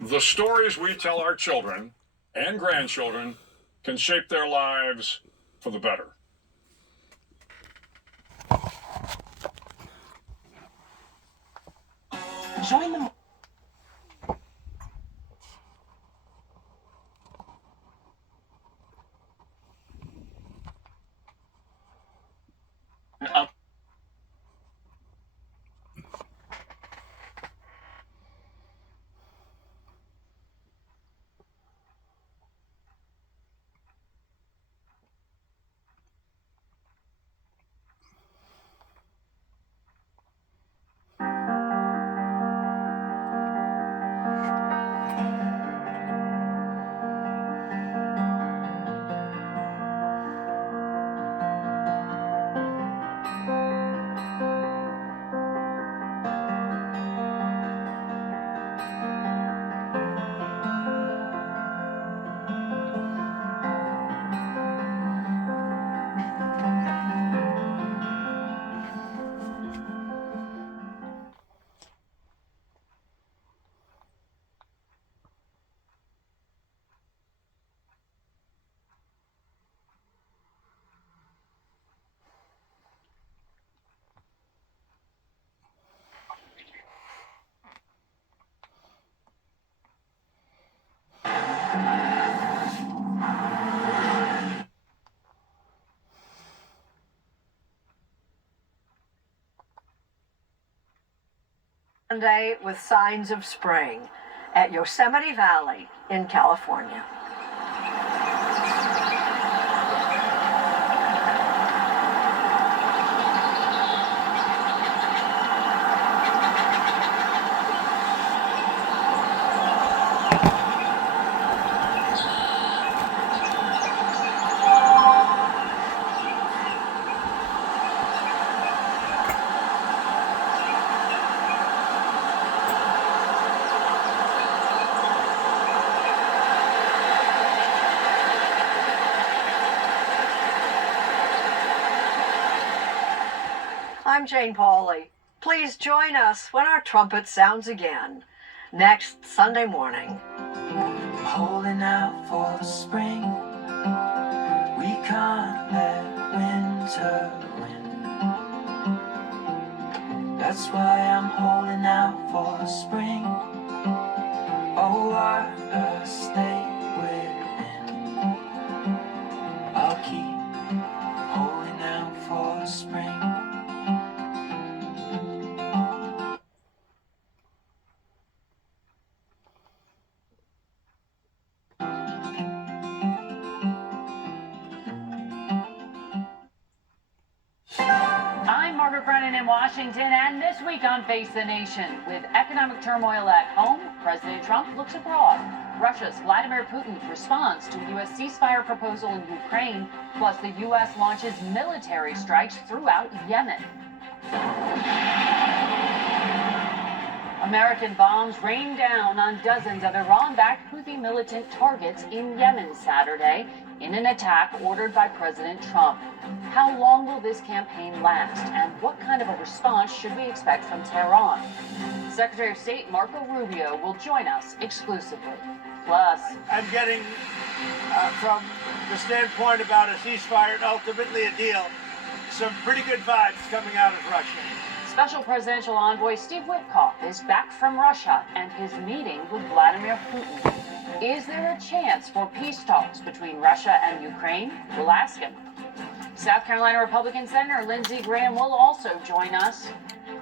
The stories we tell our children and grandchildren can shape their lives for the better. Join them. Sunday with signs of spring at Yosemite Valley in California. I'm Jane Pauley. Please join us when our trumpet sounds again next Sunday morning. Holding out for the spring. We can't let winter win. That's why I'm holding out for the spring. Oh, water, stay within. I'll keep holding out for the spring. I'm Margaret Brennan in Washington, and this week on Face the Nation, with economic turmoil at home, President Trump looks abroad. Russia's Vladimir Putin responds to a U.S. ceasefire proposal in Ukraine, plus the U.S. launches military strikes throughout Yemen. American bombs rained down on dozens of Iran-backed Houthi militant targets in Yemen Saturday in an attack ordered by President Trump. How long will this campaign last, and what kind of a response should we expect from Tehran? Secretary of State Marco Rubio will join us exclusively. Plus, I'm getting, from the standpoint about a ceasefire and ultimately a deal, some pretty good vibes coming out of Russia. Special Presidential Envoy Steve Witkoff is back from Russia and his meeting with Vladimir Putin. Is there a chance for peace talks between Russia and Ukraine? We'll ask him. South Carolina Republican Senator Lindsey Graham will also join us.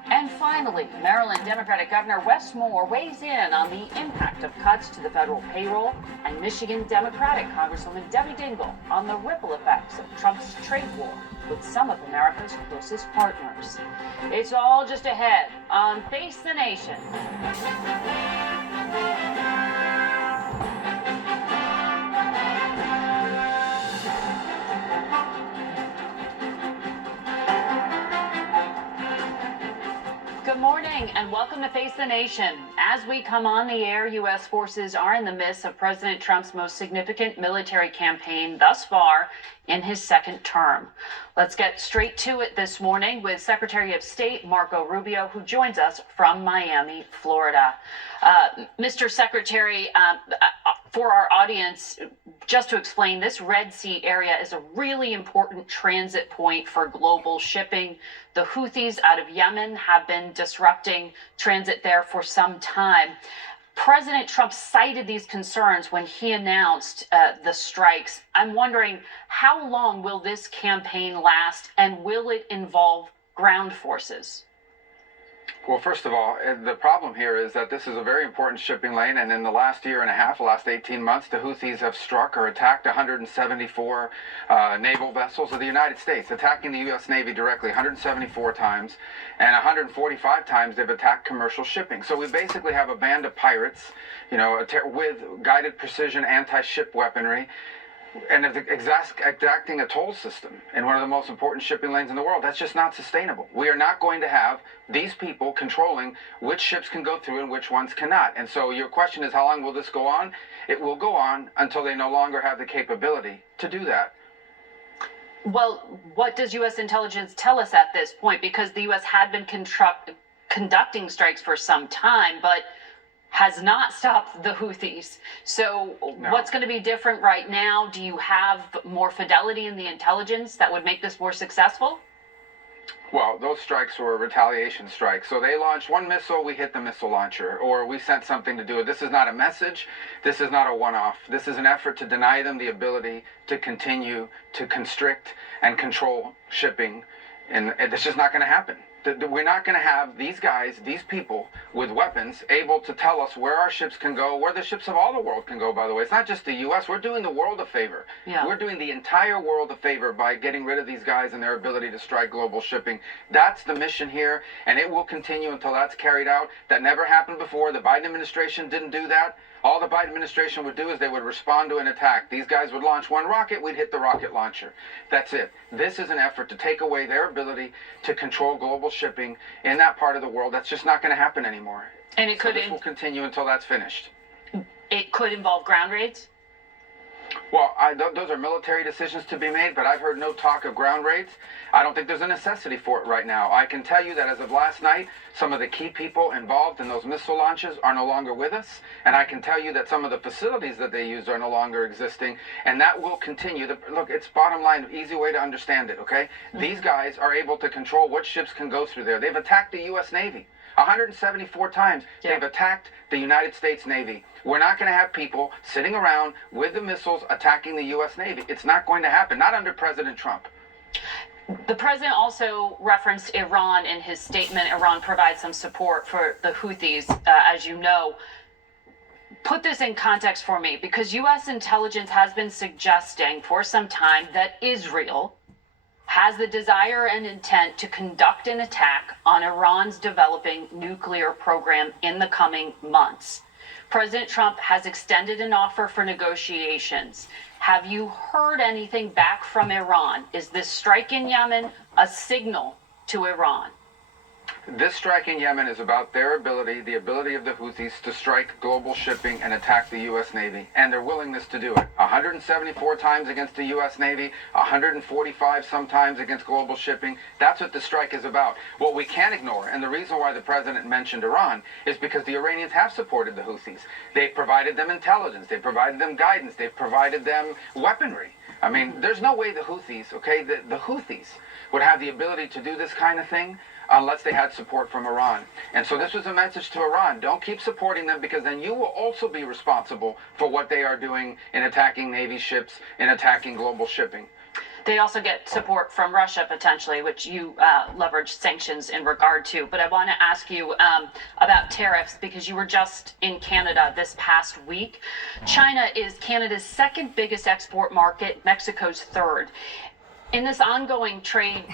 And finally, Maryland Democratic Governor Wes Moore weighs in on the impact of cuts to the federal payroll, and Michigan Democratic Congresswoman Debbie Dingell on the ripple effects of Trump's trade war with some of America's closest partners. It's all just ahead on Face the Nation. Good morning and welcome to Face the Nation. As we come on the air, U.S. forces are in the midst of President Trump's most significant military campaign thus far in his second term. Let's get straight to it this morning with Secretary of State Marco Rubio, who joins us from Miami, Florida. Mr. Secretary, for our audience, just to explain, this Red Sea area is a really important transit point for global shipping. The Houthis out of Yemen have been disrupting transit there for some time. President Trump cited these concerns when he announced the strikes. I'm wondering, how long will this campaign last, and will it involve ground forces? Well, first of all, the problem here is that this is a very important shipping lane, and in the last year and a half, the last 18 months, the Houthis have struck or attacked 174 naval vessels of the United States, attacking the U.S. Navy directly 174 times, and 145 times they've attacked commercial shipping. So we basically have a band of pirates, with guided precision anti-ship weaponry, and exacting a toll system in one of the most important shipping lanes in the world. That's just not sustainable. We are not going to have these people controlling which ships can go through and which ones cannot. And so your question is, how long will this go on? It will go on until they no longer have the capability to do that. Well, what does U.S. intelligence tell us at this point? Because the U.S. had been conducting strikes for some time, but has not stopped the Houthis. So No. What's going to be different right now? Do you have more fidelity in the intelligence that would make this more successful? Well, those strikes were retaliation strikes. So they launched one missile, we hit the missile launcher, or we sent something to do it. This is not a message. This is not a one-off. This is an effort to deny them the ability to continue to constrict and control shipping. And it's just not going to happen. We're not going to have these guys, these people with weapons, able to tell us where our ships can go, where the ships of all the world can go, by the way. It's not just the U.S. We're doing the world a favor. Yeah. We're doing the entire world a favor by getting rid of these guys and their ability to strike global shipping. That's the mission here, and it will continue until that's carried out. That never happened before. The Biden administration didn't do that. All the Biden administration would do is they would respond to an attack. These guys would launch one rocket, we'd hit the rocket launcher. That's it. This is an effort to take away their ability to control global shipping in that part of the world. That's just not going to happen anymore. And it So this will continue until that's finished. It could involve ground raids? Well, those are military decisions to be made, but I've heard no talk of ground raids. I don't think there's a necessity for it right now. I can tell you that as of last night, some of the key people involved in those missile launches are no longer with us. And I can tell you that some of the facilities that they used are no longer existing. And that will continue. Look, it's bottom line, easy way to understand it, okay? These guys are able to control what ships can go through there. They've attacked the U.S. Navy 174 times. Yeah. They've attacked the United States Navy. We're not going to have people sitting around with the missiles attacking the U.S. Navy. It's not going to happen, not under President Trump. The president also referenced Iran in his statement. Iran provides some support for the Houthis, as you know. Put this in context for me, because U.S. intelligence has been suggesting for some time that Israel has the desire and intent to conduct an attack on Iran's developing nuclear program in the coming months. President Trump has extended an offer for negotiations. Have you heard anything back from Iran? Is this strike in Yemen a signal to Iran? This strike in Yemen is about their ability, the ability of the Houthis to strike global shipping and attack the U.S. Navy, and their willingness to do it. 174 times against the U.S. Navy, 145 sometimes against global shipping. That's what the strike is about. What we can't ignore, and the reason why the president mentioned Iran, is because the Iranians have supported the Houthis. They've provided them intelligence, they've provided them guidance, they've provided them weaponry. I mean, there's no way the Houthis, okay, the Houthis would have the ability to do this kind of thing unless they had support from Iran. And so this was a message to Iran. Don't keep supporting them, because then you will also be responsible for what they are doing in attacking Navy ships, in attacking global shipping. They also get support from Russia, potentially, which you leverage sanctions in regard to. But I want to ask you about tariffs, because you were just in Canada this past week. China is Canada's second biggest export market, Mexico's third. In this ongoing trade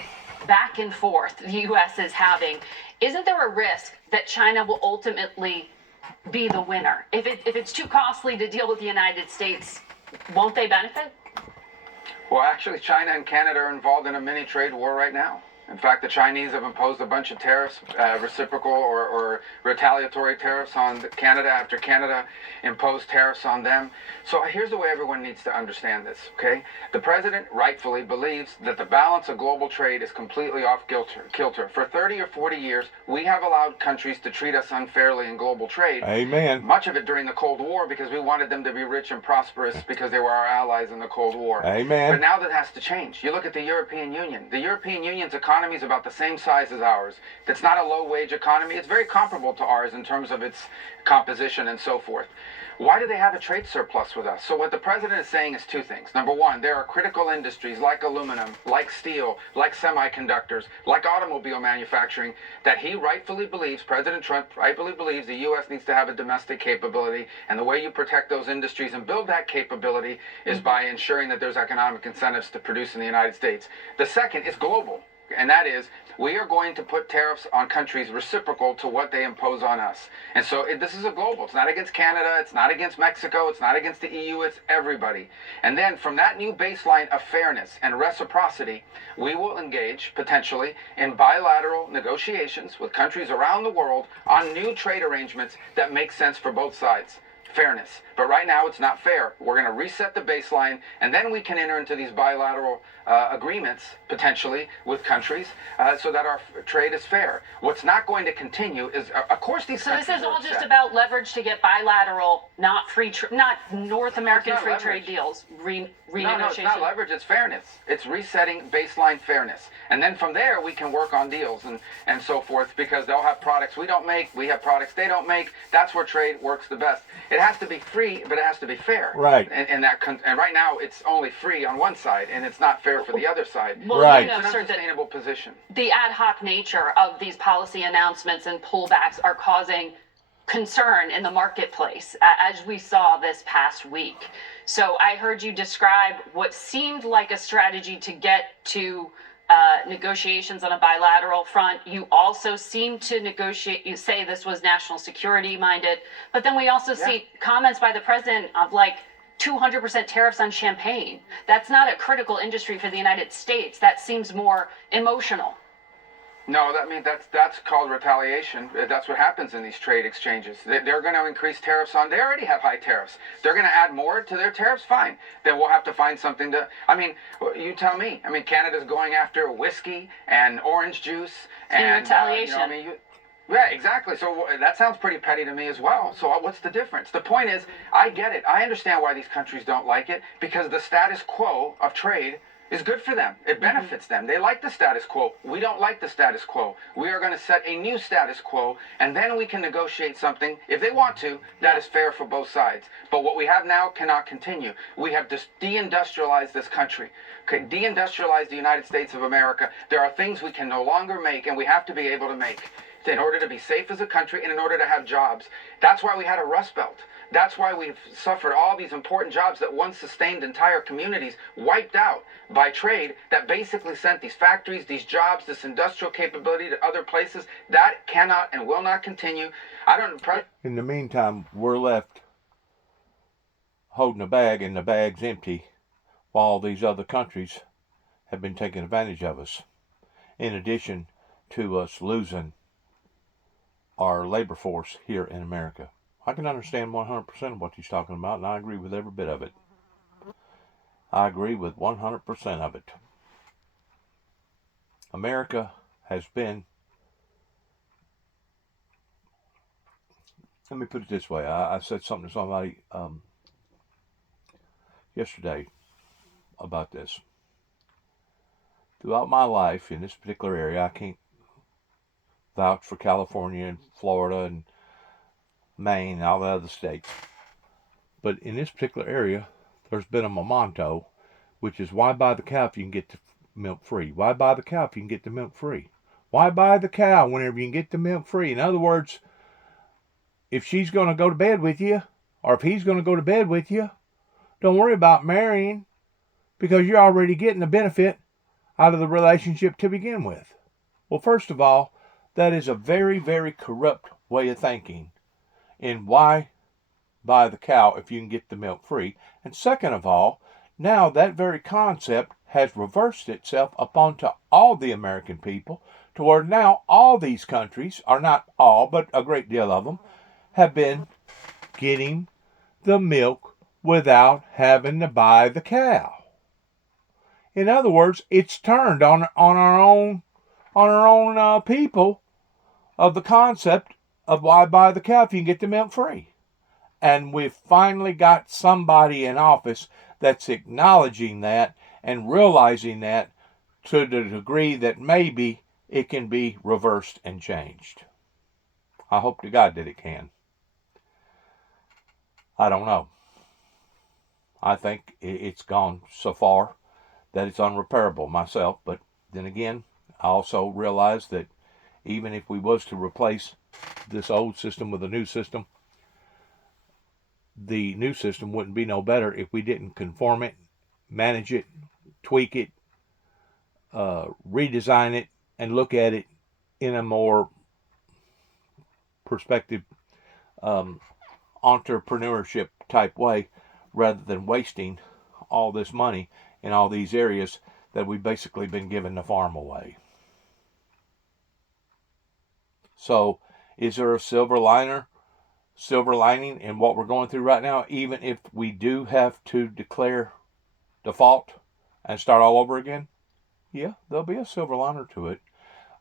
back and forth the U.S. is having, isn't there a risk that China will ultimately be the winner? If it's too costly to deal with the United States, won't they benefit? Well, actually, China and Canada are involved in a mini trade war right now. In fact, the Chinese have imposed a bunch of tariffs, reciprocal or retaliatory tariffs on Canada after Canada imposed tariffs on them. So here's the way everyone needs to understand this, okay? The president rightfully believes that the balance of global trade is completely off kilter. For 30 or 40 years, we have allowed countries to treat us unfairly in global trade. Amen. Much of it during the Cold War because we wanted them to be rich and prosperous because they were our allies in the Cold War. Amen. But now that has to change. You look at the European Union. The European Union's economy is about the same size as ours. It's not a low-wage economy. It's very comparable to ours in terms of its composition and so forth. Why do they have a trade surplus with us? So what the president is saying is two things. Number one, there are critical industries like aluminum, like steel, like semiconductors, like automobile manufacturing that he rightfully believes, President Trump rightfully believes the U.S. needs to have a domestic capability. And the way you protect those industries and build that capability is by ensuring that there's economic incentives to produce in the United States. The second is global. And that is, we are going to put tariffs on countries reciprocal to what they impose on us. And so this is a global. It's not against Canada. It's not against Mexico. It's not against the EU. It's everybody. And then from that new baseline of fairness and reciprocity, we will engage potentially in bilateral negotiations with countries around the world on new trade arrangements that make sense for both sides. Fairness. But right now it's not fair. We're going to reset the baseline, and then we can enter into these bilateral agreements, potentially, with countries so that our trade is fair. What's not going to continue is, of course, these So countries this is are all just upset. about leverage to get bilateral, not not North American It's not free leverage. trade deals, renegotiation. No, it's not leverage, it's fairness. It's resetting baseline fairness. And then from there, we can work on deals and so forth, because they'll have products we don't make, we have products they don't make. That's where trade works the best. It has to be free, but it has to be fair. Right. And right now, it's only free on one side, and it's not fair for the other side. Well, Right. you know, It's an sir, that unsustainable position. the ad hoc nature of these policy announcements and pullbacks are causing concern in the marketplace, as we saw this past week. So I heard you describe what seemed like a strategy to get to negotiations on a bilateral front. You also seem to negotiate, you say this was national security minded, but then we also see comments by the president of like 200% tariffs on champagne. That's not a critical industry for the United States. That seems more emotional. No, that's called retaliation. That's what happens in these trade exchanges. They're going to increase tariffs on. They already have high tariffs. They're going to add more to their tariffs. Fine. Then we'll have to find something to. I mean, you tell me. I mean, Canada's going after whiskey and orange juice and retaliation. Yeah, exactly. So that sounds pretty petty to me as well. So what's the difference? The point is, I get it. I understand why these countries don't like it, because the status quo of trade is good for them. It benefits them. They like the status quo. We don't like the status quo. We are going to set a new status quo, and then we can negotiate something, if they want to, that is fair for both sides. But what we have now cannot continue. We have just deindustrialized this country. Okay, deindustrialized the United States of America. There are things we can no longer make, and we have to be able to make in order to be safe as a country and in order to have jobs. That's why we had a Rust Belt. That's why we've suffered all these important jobs that once sustained entire communities, wiped out by trade, that basically sent these factories, these jobs, this industrial capability to other places. That cannot and will not continue. In the meantime, we're left holding a bag, and the bag's empty, while these other countries have been taking advantage of us, in addition to us losing our labor force here in America. I can understand 100% of what he's talking about, and I agree with every bit of it. I agree with 100% of it. America has been, let me put it this way. I said something to somebody yesterday about this. Throughout my life in this particular area, I can't vouch for California and Florida and Maine and all the other states, but in this particular area, there's been a memento, which is, why buy the cow if you can get the milk free? Why buy the cow if you can get the milk free? Why buy the cow whenever you can get the milk free? In other words, if she's going to go to bed with you, or if he's going to go to bed with you, don't worry about marrying, because you're already getting the benefit out of the relationship to begin with. Well, first of all, that is a very, very corrupt way of thinking. And why buy the cow if you can get the milk free? And second of all, now that very concept has reversed itself upon to all the American people, to where now all these countries, or not all, but a great deal of them, have been getting the milk without having to buy the cow. In other words, it's turned on our own people of the concept of why buy the cow if you can get the milk free. And we've finally got somebody in office that's acknowledging that and realizing that to the degree that maybe it can be reversed and changed. I hope to God that it can. I don't know. I think it's gone so far that it's unrepairable myself, but then again, I also realize that even if we was to replace this old system with a new system, the new system wouldn't be no better if we didn't conform it, manage it, tweak it, redesign it, and look at it in a more perspective, entrepreneurship type way, rather than wasting all this money in all these areas that we've basically been giving the farm away. So, is there a silver lining in what we're going through right now, even if we do have to declare default and start all over again? Yeah, there'll be a silver liner to it.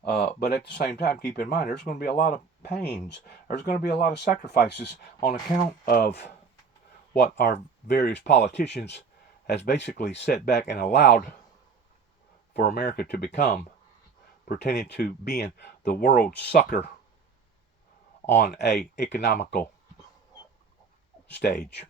But at the same time, keep in mind, there's going to be a lot of pains. There's going to be a lot of sacrifices on account of what our various politicians has basically set back and allowed for America to become, pertaining to being the world sucker on a economical stage.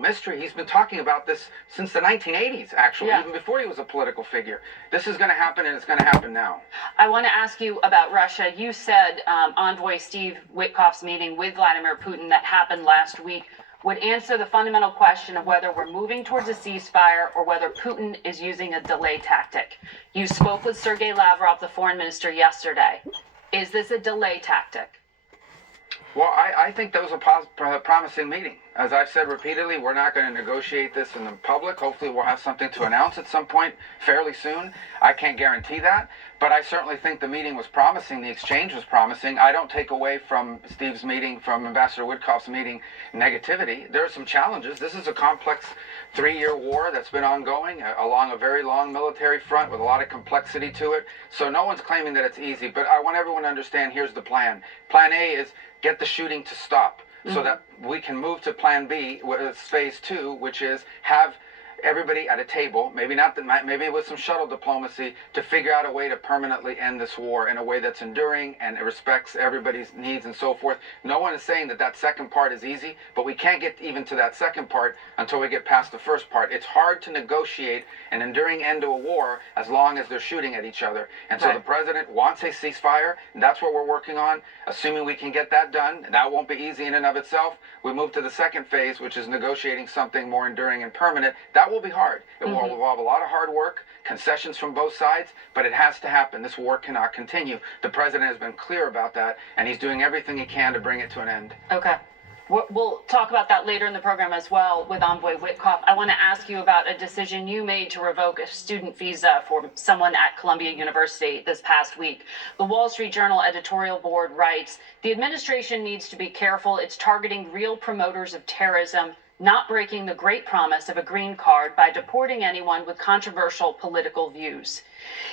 Mystery. He's been talking about this since the 1980s, actually, Yeah. even before he was a political figure. This is going to happen, and it's going to happen now. I want to ask you about Russia. You said Envoy Steve Witkoff's meeting with Vladimir Putin that happened last week would answer the fundamental question of whether we're moving towards a ceasefire or whether Putin is using a delay tactic. You spoke with Sergei Lavrov, the foreign minister, yesterday. Is this a delay tactic? Well, I think that was a promising meeting. As I've said repeatedly, we're not going to negotiate this in the public. Hopefully we'll have something to announce at some point fairly soon. I can't guarantee that, but I certainly think the meeting was promising. The exchange was promising. I don't take away from Steve's meeting, from Ambassador Witkoff's meeting, negativity. There are some challenges. This is a complex 3-year war that's been ongoing along a very long military front with a lot of complexity to it. So no one's claiming that it's easy, but I want everyone to understand here's the plan. Plan A is get the shooting to stop so that we can move to plan B, phase 2, which is have everybody at a table, maybe with some shuttle diplomacy, to figure out a way to permanently end this war in a way that's enduring and it respects everybody's needs and so forth. No one is saying that second part is easy, but we can't get even to that second part until we get past the first part. It's hard to negotiate an enduring end to a war as long as they're shooting at each other. And so the president wants a ceasefire, and that's what we're working on. Assuming we can get that done, and that won't be easy in and of itself, we move to the second phase, which is negotiating something more enduring and permanent. That will be hard. It will involve a lot of hard work, concessions from both sides, but it has to happen. This war cannot continue. The president has been clear about that, and he's doing everything he can to bring it to an end. Okay. We'll talk about that later in the program as well with Envoy Witkoff. I want to ask you about a decision you made to revoke a student visa for someone at Columbia University this past week. The Wall Street Journal editorial board writes, the administration needs to be careful. It's targeting real promoters of terrorism, not breaking the great promise of a green card by deporting anyone with controversial political views.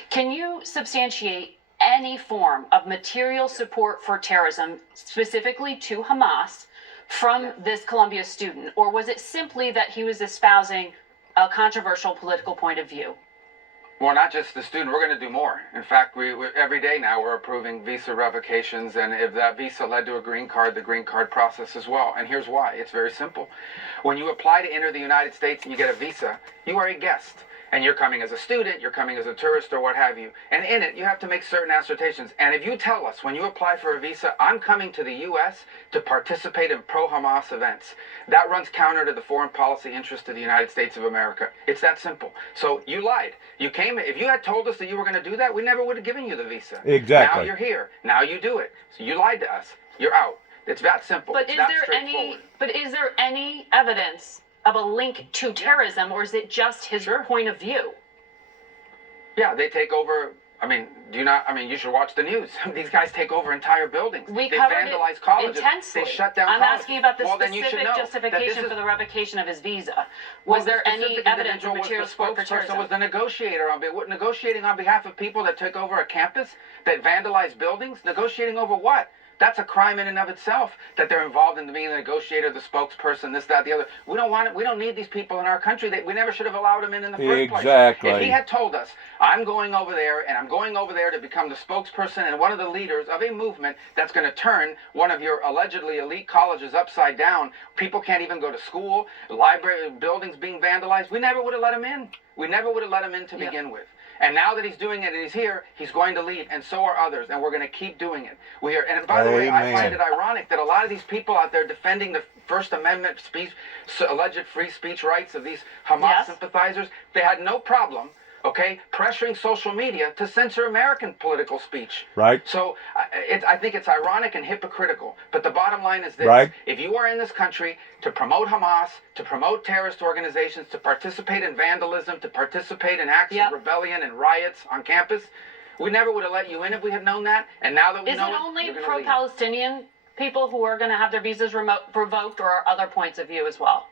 Can you substantiate any form of material support for terrorism, specifically to Hamas, from this Columbia student, or was it simply that he was espousing a controversial political point of view? Well, not just the student. We're going to do more. In fact, we every day now we're approving visa revocations, and if that visa led to a green card, the green card process as well. And here's why. It's very simple. When you apply to enter the United States and you get a visa, you are a guest. And you're coming as a student, you're coming as a tourist, or what have you. And in it, you have to make certain assertions. And if you tell us when you apply for a visa, I'm coming to the U.S. to participate in pro-Hamas events, that runs counter to the foreign policy interest of the United States of America. It's that simple. So you lied. You came. If you had told us that you were going to do that, we never would have given you the visa. Exactly. Now you're here. Now you do it. So you lied to us. You're out. It's that simple. But is there any evidence of a link to terrorism, or is it just his point of view? Yeah, they take over. I mean, you should watch the news. These guys take over entire buildings. We They covered vandalize it colleges. intensely. They shut down I'm colleges. asking about the Well, then you should specific know justification that for the revocation of his visa. Well, Was there the any specific evidence or individual material was the support for spokesperson, terrorism? was the negotiator negotiating on behalf of people that took over a campus, that vandalized buildings? Negotiating over what? That's a crime in and of itself, that they're involved in being the negotiator, the spokesperson, this, that, the other. We don't want it. We don't need these people in our country. We never should have allowed them in the first place. Exactly. If he had told us, I'm going over there, and I'm going over there to become the spokesperson and one of the leaders of a movement that's going to turn one of your allegedly elite colleges upside down, people can't even go to school, library buildings being vandalized, we never would have let him in. We never would have let him in to begin with. And now that he's doing it and he's here, he's going to leave, and so are others, and we're going to keep doing it. And by the way, I find it ironic that a lot of these people out there defending the First Amendment speech, alleged free speech rights of these Hamas sympathizers, they had no problem, pressuring social media to censor American political speech. Right. So I think it's ironic and hypocritical. But the bottom line is this. Right. If you are in this country to promote Hamas, to promote terrorist organizations, to participate in vandalism, to participate in acts of rebellion and riots on campus, we never would have let you in if we had known that. And now that we know it, Is it only you're gonna pro-Palestinian people who are going to have their visas revoked, or are other points of view as well?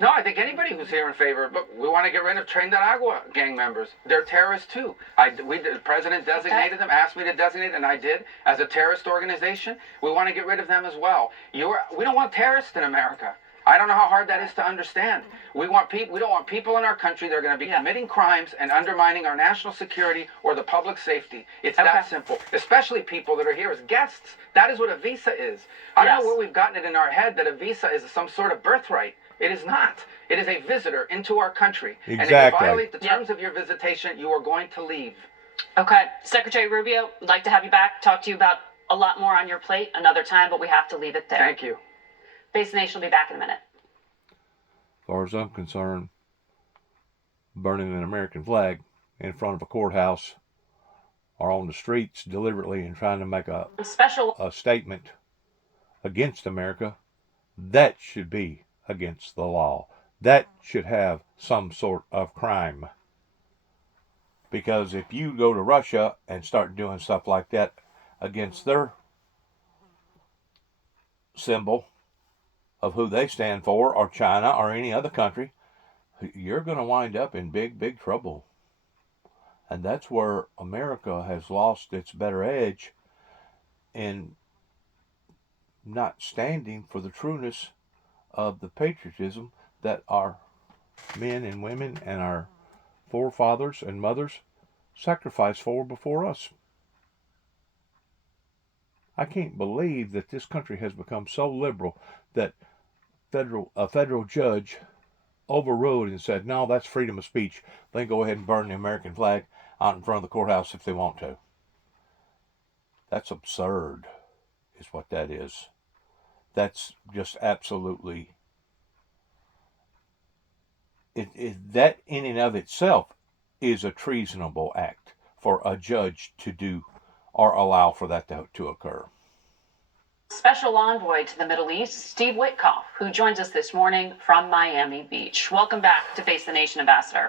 No, I think anybody who's here in favor, but we want to get rid of Tren de Agua gang members. They're terrorists too. The president designated them, asked me to designate, and I did, as a terrorist organization. We want to get rid of them as well. We don't want terrorists in America. I don't know how hard that is to understand. We don't want people in our country that are going to be committing crimes and undermining our national security or the public safety. It's that simple. Especially people that are here as guests. That is what a visa is. I don't know where we've gotten it in our head that a visa is some sort of birthright. It is not. It is a visitor into our country. Exactly. And if you violate the terms of your visitation, you are going to leave. Okay. Secretary Rubio, I'd like to have you back, talk to you about a lot more on your plate another time, but we have to leave it there. Thank you. Face the Nation will be back in a minute. As far as I'm concerned, burning an American flag in front of a courthouse or on the streets deliberately and trying to make a statement against America, that should be against the law. That should have some sort of crime. Because if you go to Russia and start doing stuff like that against their symbol of who they stand for, or China, or any other country, you're going to wind up in big, big trouble. And that's where America has lost its better edge in not standing for the trueness of the patriotism that our men and women and our forefathers and mothers sacrificed for before us. I can't believe that this country has become so liberal that a federal judge overruled and said, no, that's freedom of speech. They can go ahead and burn the American flag out in front of the courthouse if they want to. That's absurd, is what that is. That's just absolutely... that in and of itself is a treasonable act for a judge to do or allow for that to occur. Special envoy to the Middle East, Steve Witkoff, who joins us this morning from Miami Beach. Welcome back to Face the Nation, Ambassador.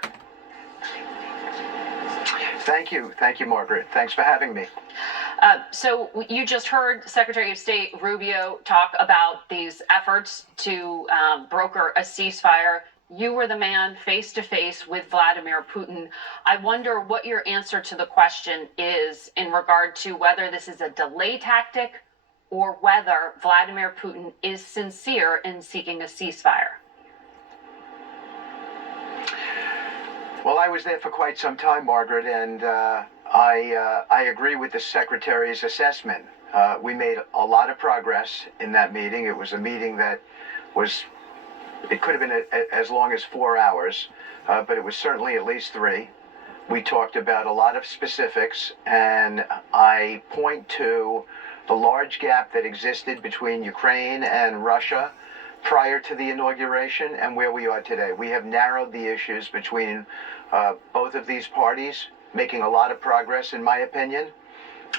Thank you. Thank you, Margaret. Thanks for having me. So you just heard Secretary of State Rubio talk about these efforts to broker a ceasefire. You were the man face-to-face with Vladimir Putin. I wonder what your answer to the question is in regard to whether this is a delay tactic or whether Vladimir Putin is sincere in seeking a ceasefire. Well, I was there for quite some time, Margaret, and I agree with the Secretary's assessment. We made a lot of progress in that meeting. It was a meeting that it could have been as long as 4 hours, but it was certainly at least 3. We talked about a lot of specifics, and I point to the large gap that existed between Ukraine and Russia prior to the inauguration and where we are today. We have narrowed the issues between both of these parties, making a lot of progress, in my opinion,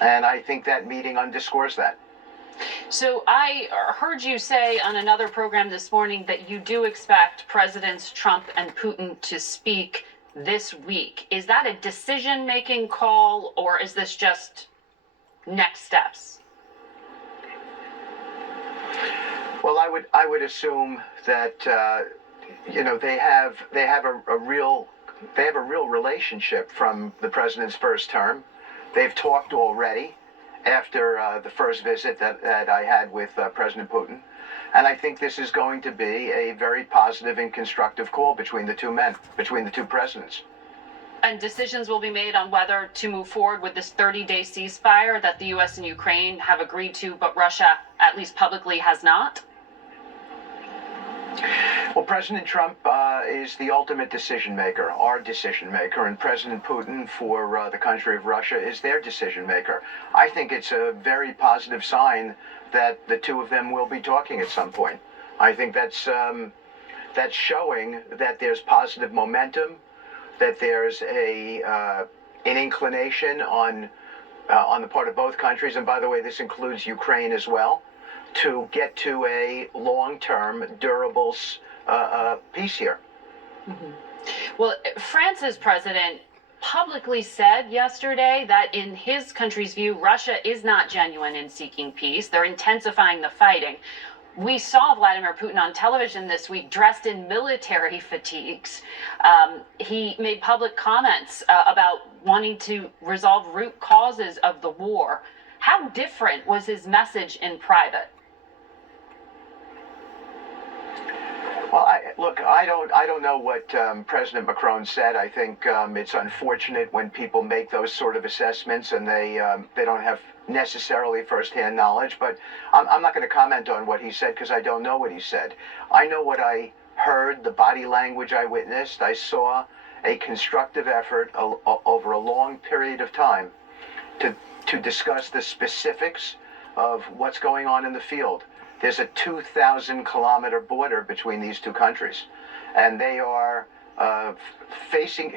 and I think that meeting underscores that. So I heard you say on another program this morning that you do expect Presidents Trump and Putin to speak this week. Is that a decision-making call, or is this just next steps? Well, I would assume that they have a real relationship from the president's first term. They've talked already after the first visit that I had with President Putin, and I think this is going to be a very positive and constructive call between the two presidents. And decisions will be made on whether to move forward with this 30-day ceasefire that the U.S. and Ukraine have agreed to, but Russia, at least publicly, has not? Well, President Trump is the ultimate decision maker, our decision maker, and President Putin for the country of Russia is their decision maker. I think it's a very positive sign that the two of them will be talking at some point. I think that's showing that there's positive momentum, that there's an inclination on the part of both countries, and by the way, this includes Ukraine as well, to get to a long-term, durable peace here. Mm-hmm. Well, France's president publicly said yesterday that in his country's view, Russia is not genuine in seeking peace. They're intensifying the fighting. We saw Vladimir Putin on television this week dressed in military fatigues. He made public comments about wanting to resolve root causes of the war. How different was his message in private? Well, I don't know what President Macron said. I think it's unfortunate when people make those sort of assessments and they don't have necessarily firsthand knowledge. But I'm not going to comment on what he said because I don't know what he said. I know what I heard, the body language I witnessed. I saw a constructive effort over a long period of time to discuss the specifics of what's going on in the field. There's a 2,000-kilometer border between these two countries, and they are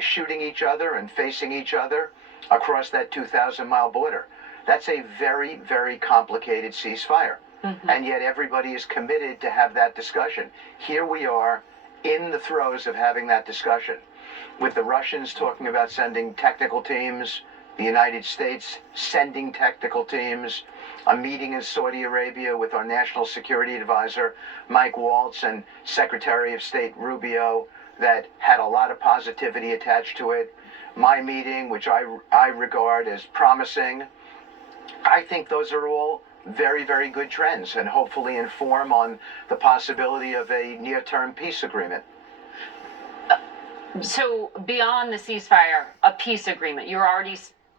shooting each other and facing each other across that 2,000-mile border. That's a very, very complicated ceasefire, and yet everybody is committed to have that discussion. Here we are in the throes of having that discussion, with the Russians talking about sending technical teams, the United States sending technical teams, a meeting in Saudi Arabia with our National Security Advisor, Mike Waltz, and Secretary of State Rubio that had a lot of positivity attached to it. My meeting, which I regard as promising. I think those are all very, very good trends and hopefully inform on the possibility of a near-term peace agreement. So beyond the ceasefire, a peace agreement, you're already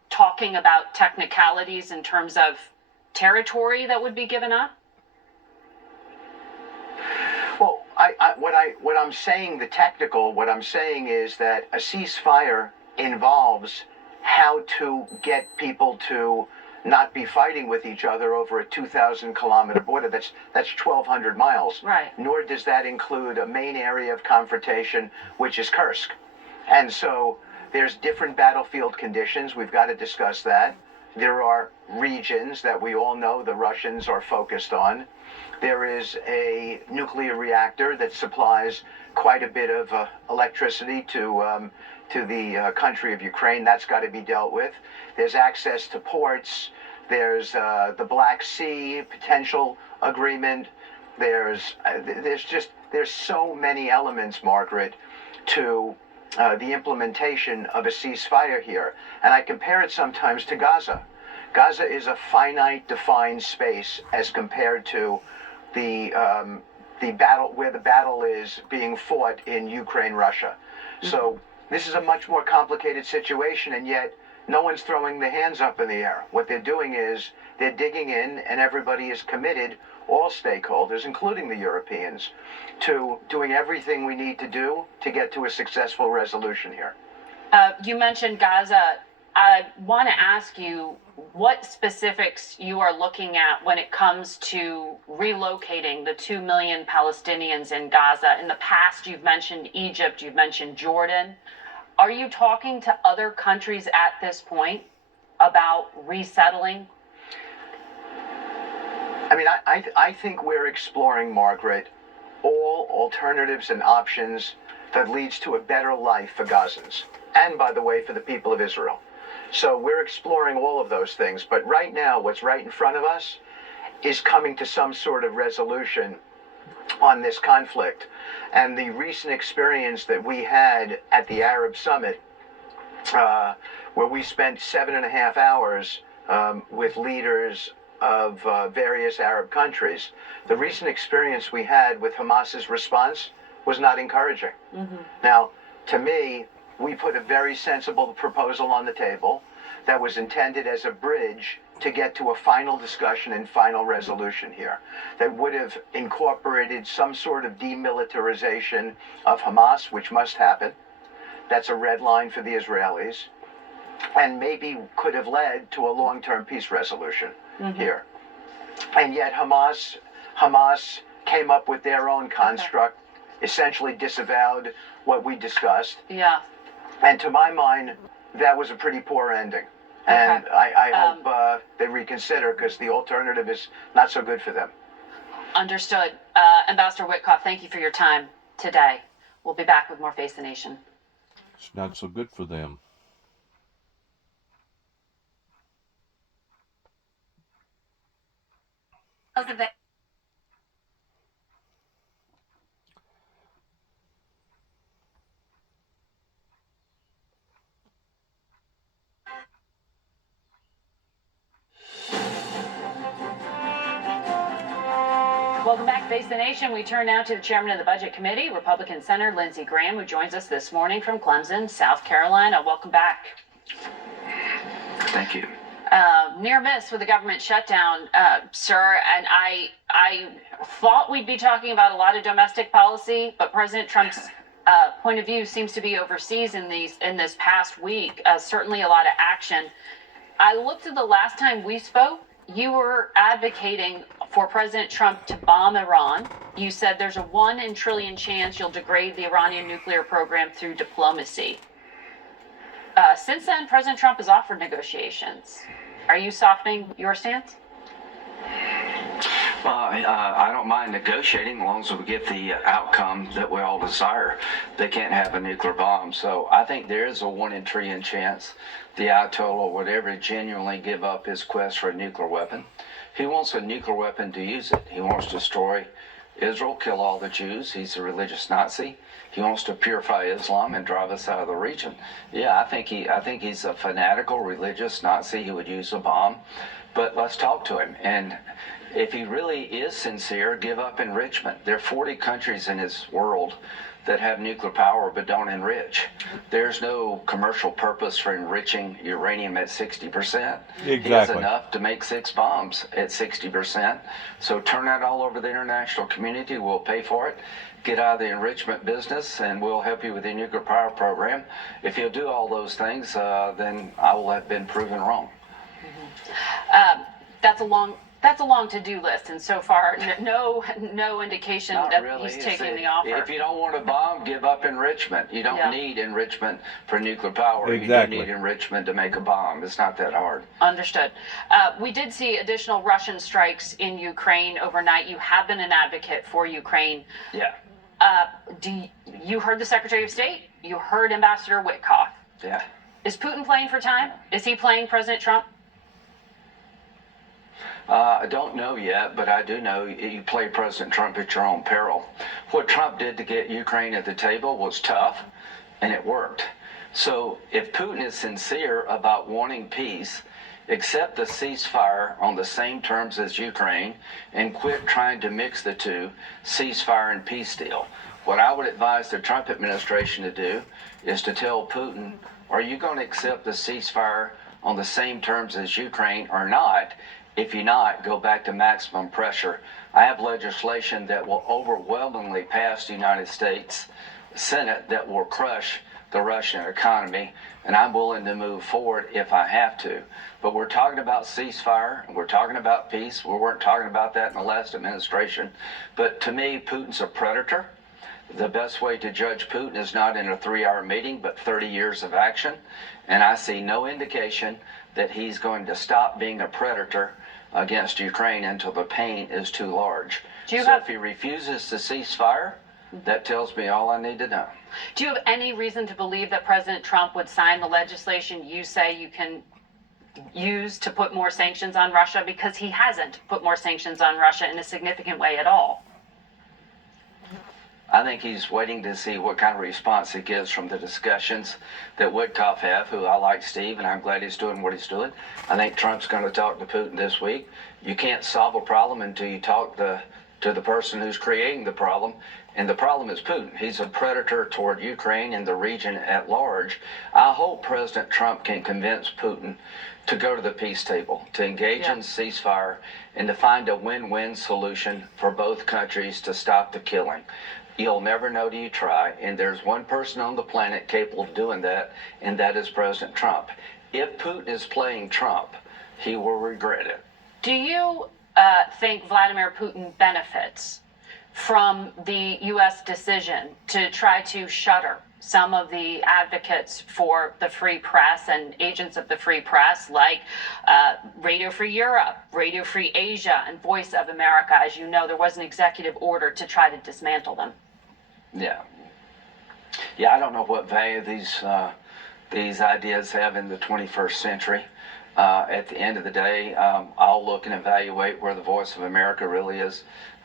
talking about technicalities in terms of territory that would be given up? Well, what I'm saying is that a ceasefire involves how to get people to not be fighting with each other over a 2,000-kilometer border. That's 1,200 miles. Right. Nor does that include a main area of confrontation, which is Kursk. And so there's different battlefield conditions. We've got to discuss that. There are regions that we all know the Russians are focused on. There is a nuclear reactor that supplies quite a bit of electricity to the country of Ukraine. That's got to be dealt with. There's access to ports. There's the Black Sea potential agreement. There's so many elements, Margaret, to the implementation of a ceasefire here. And I compare it sometimes to Gaza. Gaza is a finite, defined space as compared to the battle where the battle is being fought in Ukraine, Russia. So this is a much more complicated situation, and yet no one's throwing their hands up in the air. What they're doing is they're digging in, and everybody is committed, all stakeholders, including the Europeans, to doing everything we need to do to get to a successful resolution here. You mentioned Gaza. I want to ask you what specifics you are looking at when it comes to relocating the 2 million Palestinians in Gaza. In the past, you've mentioned Egypt, you've mentioned Jordan. Are you talking to other countries at this point about resettling? I mean, I think we're exploring, Margaret, all alternatives and options that leads to a better life for Gazans. And, by the way, for the people of Israel. So we're exploring all of those things. But right now, what's right in front of us is coming to some sort of resolution on this conflict. And the recent experience that we had at the Arab Summit, where we spent 7.5 hours with leaders of various Arab countries, the recent experience we had with Hamas's response was not encouraging. Now, to me, we put a very sensible proposal on the table that was intended as a bridge to get to a final discussion and final resolution here that would have incorporated some sort of demilitarization of Hamas, which must happen. That's a red line for the Israelis, and maybe could have led to a long-term peace resolution here. And yet Hamas came up with their own construct, essentially disavowed what we discussed. Yeah. And to my mind, that was a pretty poor ending. And I hope they reconsider, because the alternative is not so good for them. Understood. Ambassador Witkoff, thank you for your time today. We'll be back with more Face the Nation. It's not so good for them. Welcome back to Face the Nation. We turn now to the chairman of the Budget Committee, Republican Senator Lindsey Graham, who joins us this morning from Clemson, South Carolina. Welcome back. Thank you. Near miss with the government shutdown, sir, and I thought we'd be talking about a lot of domestic policy, but President Trump's point of view seems to be overseas in this past week. Certainly a lot of action. I looked at the last time we spoke. You were advocating for President Trump to bomb Iran. You said there's a 1 in trillion chance you'll degrade the Iranian nuclear program through diplomacy. Since then, President Trump has offered negotiations. Are you softening your stance? Well, I don't mind negotiating as long as we get the outcome that we all desire. They can't have a nuclear bomb. So I think there is a 1 in a trillion chance the Ayatollah would ever genuinely give up his quest for a nuclear weapon. He wants a nuclear weapon to use it. He wants to destroy Israel, kill all the Jews. He's a religious Nazi. He wants to purify Islam and drive us out of the region. Yeah, I think he's a fanatical religious Nazi who would use a bomb. But let's talk to him. And if he really is sincere, give up enrichment. There are 40 countries in his world that have nuclear power but don't enrich. There's no commercial purpose for enriching uranium at 60%. Exactly. He has enough to make 6 bombs at 60%. So turn that all over the international community. We'll pay for it. Get out of the enrichment business, and we'll help you with the nuclear power program. If you'll do all those things, then I will have been proven wrong. That's a long to-do list, and so far, no indication Not that really. he's taking the offer. If you don't want a bomb, give up enrichment. You don't need enrichment for nuclear power. Exactly. You do need enrichment to make a bomb. It's not that hard. Understood. We did see additional Russian strikes in Ukraine overnight. You have been an advocate for Ukraine. Yeah. You heard the Secretary of State? You heard Ambassador Witkoff. Yeah. Is Putin playing for time? Is he playing President Trump? I don't know yet, but I do know you play President Trump at your own peril. What Trump did to get Ukraine at the table was tough, and it worked. So if Putin is sincere about wanting peace, accept the ceasefire on the same terms as Ukraine and quit trying to mix the two, ceasefire and peace deal. What I would advise the Trump administration to do is to tell Putin, are you going to accept the ceasefire on the same terms as Ukraine or not? If you're not, go back to maximum pressure. I have legislation that will overwhelmingly pass the United States Senate that will crush the Russian economy, and I'm willing to move forward if I have to. But we're talking about ceasefire, and we're talking about peace. We weren't talking about that in the last administration. But to me, Putin's a predator. The best way to judge Putin is not in a 3-hour meeting, but 30 years of action. And I see no indication that he's going to stop being a predator against Ukraine until the pain is too large. Do you So have- if he refuses to cease fire, that tells me all I need to know. Do you have any reason to believe that President Trump would sign the legislation you say you can use to put more sanctions on Russia? Because he hasn't put more sanctions on Russia in a significant way at all. I think he's waiting to see what kind of response he gives from the discussions that Woodcock have, who I like Steve, and I'm glad he's doing what he's doing. I think Trump's going to talk to Putin this week. You can't solve a problem until you talk to the person who's creating the problem, and the problem is Putin. He's a predator toward Ukraine and the region at large. I hope President Trump can convince Putin to go to the peace table, to engage in ceasefire, and to find a win-win solution for both countries to stop the killing. You'll never know till you try, and there's one person on the planet capable of doing that, and that is President Trump. If Putin is playing Trump, he will regret it. Do you think Vladimir Putin benefits from the U.S. decision to try to shutter some of the advocates for the free press and agents of the free press, like Radio Free Europe, Radio Free Asia, and Voice of America? As you know, there was an executive order to try to dismantle them. Yeah, I don't know what value these ideas have in the 21st century. At the end of the day, I'll look and evaluate where the Voice of America really is.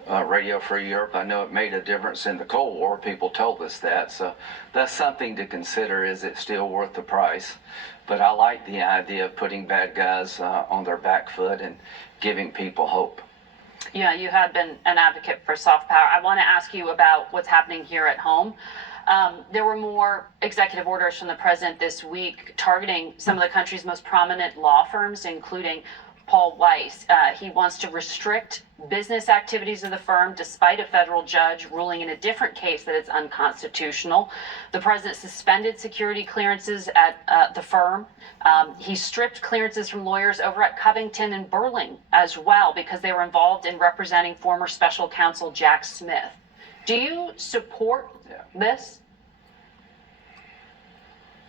Radio Free Europe, I know it made a difference in the Cold War. People told us that, so that's something to consider. Is it still worth the price? But I like the idea of putting bad guys on their back foot and giving people hope. Yeah, you have been an advocate for soft power. I want to ask you about what's happening here at home. There were more executive orders from the president this week targeting some of the country's most prominent law firms, including Paul Weiss. He wants to restrict business activities of the firm despite a federal judge ruling in a different case that it's unconstitutional. The president suspended security clearances at the firm. He stripped clearances from lawyers over at Covington and Burling as well because they were involved in representing former special counsel Jack Smith. Do you support this?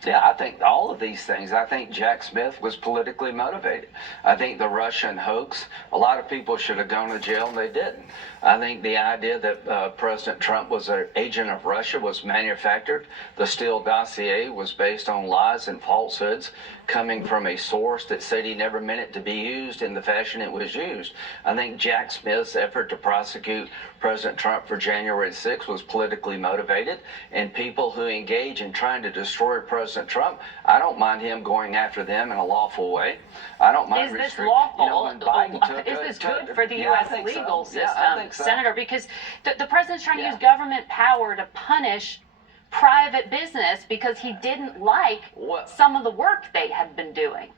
Yeah, I think all of these things. I think Jack Smith was politically motivated. I think the Russian hoax, a lot of people should have gone to jail and they didn't. I think the idea that President Trump was an agent of Russia was manufactured. The Steele dossier was based on lies and falsehoods coming from a source that said he never meant it to be used in the fashion it was used. I think Jack Smith's effort to prosecute President Trump for January 6th was politically motivated, and people who engage in trying to destroy President Trump, I don't mind him going after them in a lawful way. I don't mind. Is this restrict- lawful? You know, when Biden Is this good for the Yeah, I U.S. think so. legal system, Yeah, I think so. Senator? Because the president's trying to Yeah. use government power to punish private business because he didn't like What? some of the work they had been doing.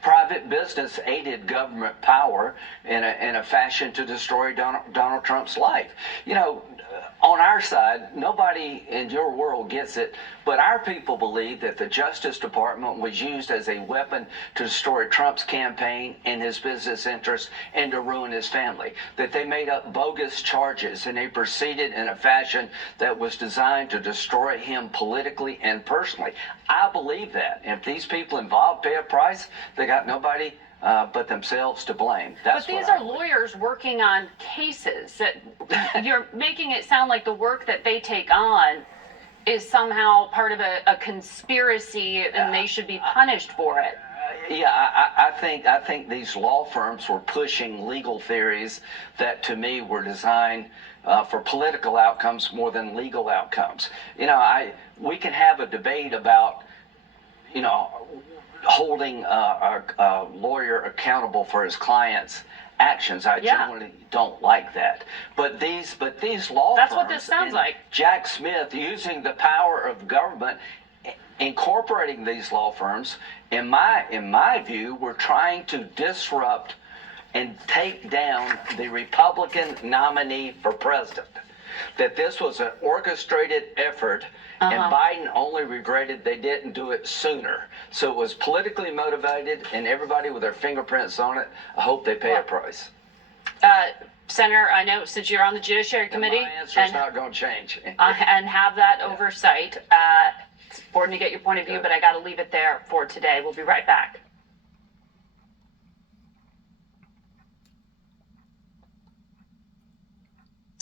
Private business aided government power in a fashion to destroy Donald Trump's life. You know, on our side, nobody in your world gets it, but our people believe that the Justice Department was used as a weapon to destroy Trump's campaign and his business interests and to ruin his family. That they made up bogus charges and they proceeded in a fashion that was designed to destroy him politically and personally. I believe that. If these people involved pay a price, they got nobody but themselves to blame. That's But these what I are believe. lawyers working on cases that you're making it sound like the work that they take on is somehow part of a conspiracy and they should be punished for it. I think these law firms were pushing legal theories that to me were designed for political outcomes more than legal outcomes. You know, we can have a debate about, you know, holding a lawyer accountable for his client's actions. I generally don't like that. But these law That's firms, what this sounds and like. Jack Smith using the power of government, incorporating these law firms, in my view, were trying to disrupt and take down the Republican nominee for president. That this was an orchestrated effort, and Biden only regretted they didn't do it sooner. So it was politically motivated, and everybody with their fingerprints on it, I hope they pay a price. Senator, I know since you're on the Judiciary Committee And my answer's not going to change. and have that oversight, it's important to get your point of view, but I got to leave it there for today. We'll be right back.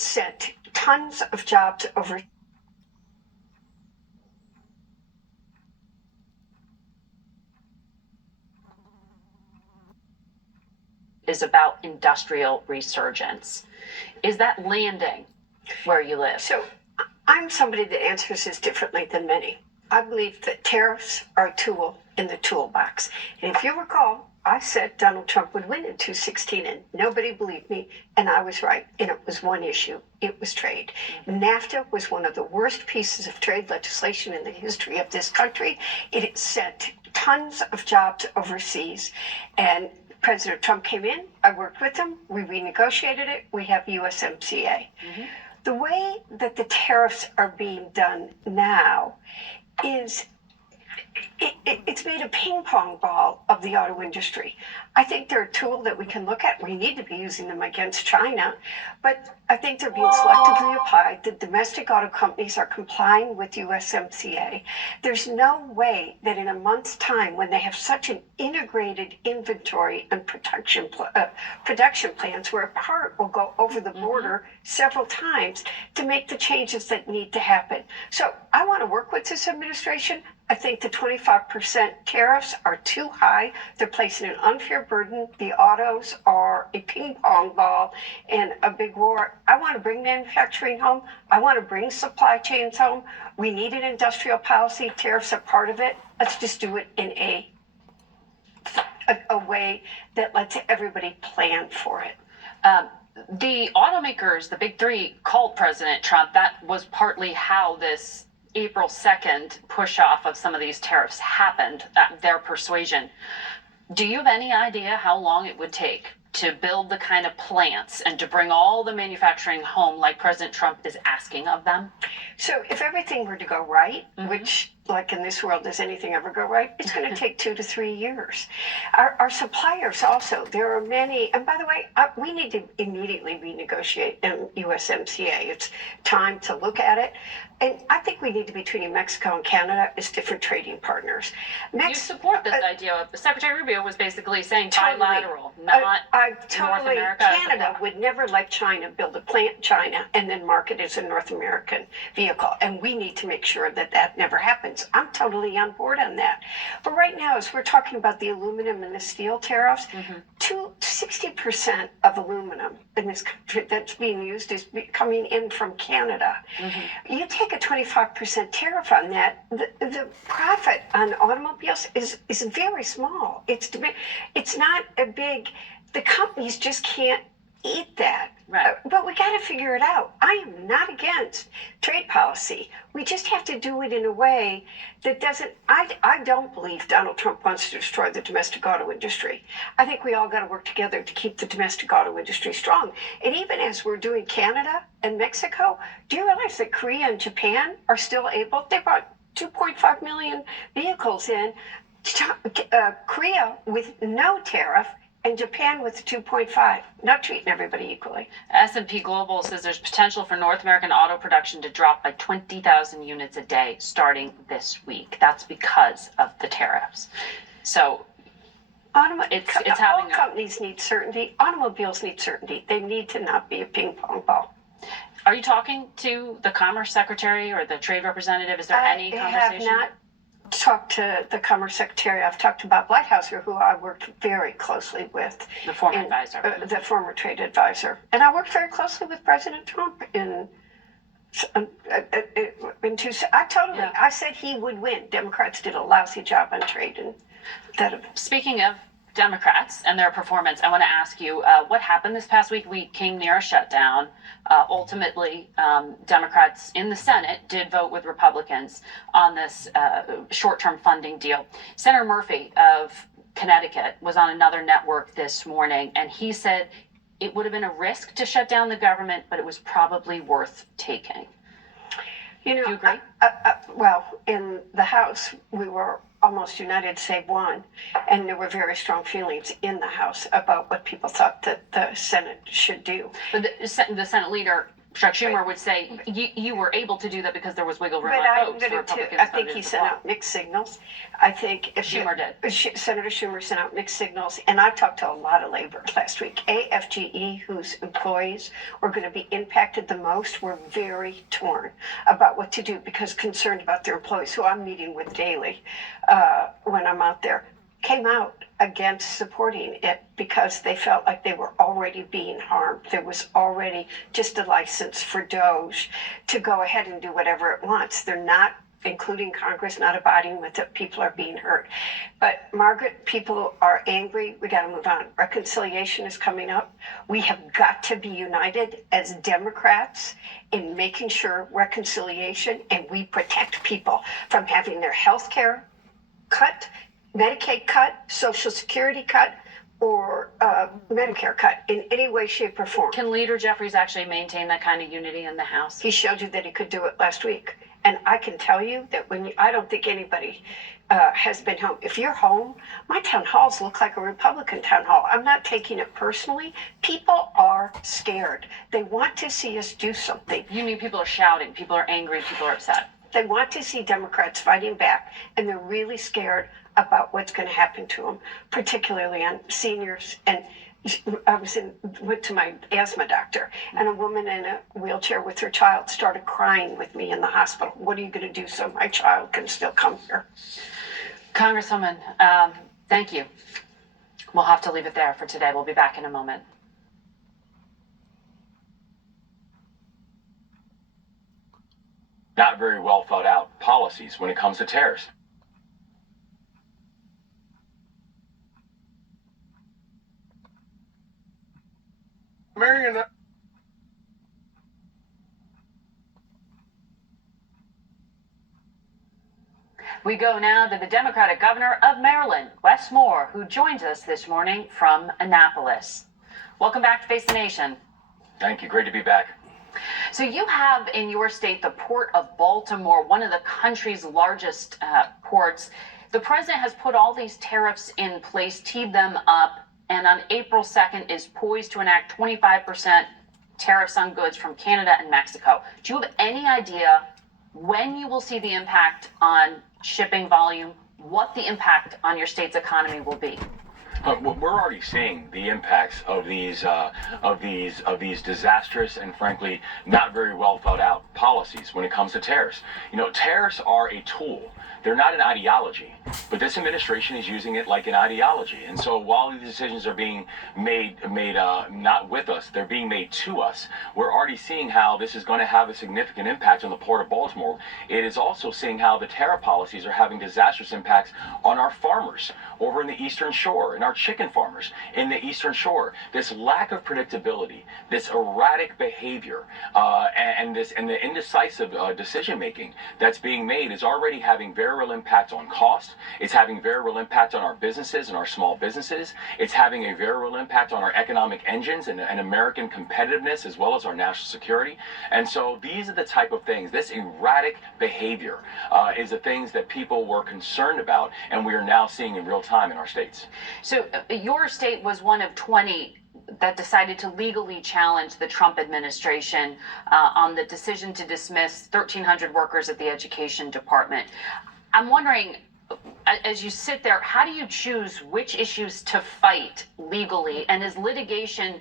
sent tons of jobs over. Is about industrial resurgence. Is that landing where you live? So I'm somebody that answers this differently than many. I believe that tariffs are a tool in the toolbox. And if you recall, I said Donald Trump would win in 2016, and nobody believed me, and I was right. And it was one issue. It was trade. NAFTA was one of the worst pieces of trade legislation in the history of this country. It sent tons of jobs overseas, and President Trump came in, I worked with him, we renegotiated it, we have USMCA. The way that the tariffs are being done now is it's made a ping pong ball of the auto industry. I think they're a tool that we can look at. We need to be using them against China, but I think they're being selectively applied. The domestic auto companies are complying with USMCA. There's no way that in a month's time, when they have such an integrated inventory and production plans where a part will go over the border several times to make the changes that need to happen. So I want to work with this administration. I think the 25% tariffs are too high. They're placing an unfair burden. The autos are a ping pong ball and a big war. I want to bring manufacturing home. I want to bring supply chains home. We need an industrial policy. Tariffs are part of it. Let's just do it in a way that lets everybody plan for it. The automakers, the big three, called President Trump. That was partly how this April 2nd push off of some of these tariffs happened, their persuasion. Do you have any idea how long it would take to build the kind of plants and to bring all the manufacturing home like President Trump is asking of them? So if everything were to go right, which like in this world, does anything ever go right? It's going to take 2 to 3 years. Our suppliers also, there are many, and by the way, we need to immediately renegotiate USMCA. It's time to look at it. And I think we need to be treating Mexico and Canada as different trading partners. You support this idea. Secretary Rubio was basically saying Totally. bilateral, not I North totally, America. as a Canada bloc. would never let China build a plant in China and then market it as a North American vehicle. And we need to make sure that that never happens. I'm totally on board on that. But right now, as we're talking about the aluminum and the steel tariffs, 60% of aluminum in this country that's being used is coming in from Canada. You take a 25% tariff on that, the profit on automobiles is very small. It's not a big, the companies just can't eat that. Right. But we got to figure it out. I am not against trade policy. We just have to do it in a way that doesn't. I don't believe Donald Trump wants to destroy the domestic auto industry. I think we all got to work together to keep the domestic auto industry strong. And even as we're doing Canada and Mexico, do you realize that Korea and Japan are still able? They brought 2.5 million vehicles in. Korea with no tariff, and Japan with 2.5, not treating everybody equally. S&P Global says there's potential for North American auto production to drop by 20,000 units a day starting this week. That's because of the tariffs. So it's all having companies need certainty. Automobiles need certainty. They need to not be a ping pong ball. Are you talking to the Commerce Secretary or the Trade Representative? Is there any I conversation? have not talked to the Commerce Secretary. I've talked to Bob Lighthouser, who I worked very closely with. The former advisor. The former trade advisor. And I worked very closely with President Trump I said he would win. Democrats did a lousy job on trade. And Speaking of Democrats and their performance, I want to ask you what happened this past week. We came near a shutdown. Ultimately, Democrats in the Senate did vote with Republicans on this short-term funding deal. Senator Murphy of Connecticut was on another network this morning, and he said it would have been a risk to shut down the government, but it was probably worth taking. You know, do you agree? Well, in the House, we were almost united, save one, and there were very strong feelings in the House about what people thought that the Senate should do. But the Senate leader Chuck Schumer would say you were able to do that because there was wiggle room But on I'm votes. The going to, Republicans I think voted he to sent block. out mixed signals. I think if Schumer did. Senator Schumer sent out mixed signals, and I talked to a lot of labor last week. AFGE, whose employees were going to be impacted the most, were very torn about what to do because concerned about their employees, who I'm meeting with daily when I'm out there, came out against supporting it because they felt like they were already being harmed. There was already just a license for DOJ to go ahead and do whatever it wants. They're not, including Congress, not abiding with it. People are being hurt. But Margaret, people are angry. We got to move on. Reconciliation is coming up. We have got to be united as Democrats in making sure reconciliation, and we protect people from having their health care cut, Medicaid cut, Social Security cut, or Medicare cut in any way, shape, or form. Can Leader Jeffries actually maintain that kind of unity in the House? He showed you that he could do it last week. And I can tell you that I don't think anybody has been home. If you're home, my town halls look like a Republican town hall. I'm not taking it personally. People are scared. They want to see us do something. You mean people are shouting, people are angry, people are upset? They want to see Democrats fighting back, and they're really scared about what's going to happen to them, particularly on seniors. And I went to my asthma doctor, and a woman in a wheelchair with her child started crying with me in the hospital. What are you going to do so my child can still come here? Congresswoman, thank you. We'll have to leave it there for today. We'll be back in a moment. Not very well thought out policies when it comes to tariffs. Marion, We go now to the Democratic governor of Maryland, Wes Moore, who joins us this morning from Annapolis. Welcome back to Face the Nation. Thank you. Great to be back. So you have in your state the Port of Baltimore, one of the country's largest ports. The president has put all these tariffs in place, teed them up, and on April 2nd is poised to enact 25% tariffs on goods from Canada and Mexico. Do you have any idea when you will see the impact on shipping volume, what the impact on your state's economy will be? We're already seeing the impacts of these disastrous and frankly not very well thought out policies when it comes to tariffs. You know, tariffs are a tool. They're not an ideology, but this administration is using it like an ideology. And so while these decisions are being made not with us, they're being made to us. We're already seeing how this is going to have a significant impact on the Port of Baltimore. It is also seeing how the tariff policies are having disastrous impacts on our farmers over in the Eastern Shore and our chicken farmers in the Eastern Shore. This lack of predictability, this erratic behavior, and the indecisive decision making that's being made is already having very real impact on cost. It's having very real impact on our businesses and our small businesses. It's having a very real impact on our economic engines and American competitiveness as well as our national security. And so these are the type of things, this erratic behavior is the things that people were concerned about, and we are now seeing in real time in our states. So your state was one of 20 that decided to legally challenge the Trump administration on the decision to dismiss 1,300 workers at the Education Department. I'm wondering, as you sit there, how do you choose which issues to fight legally? And is litigation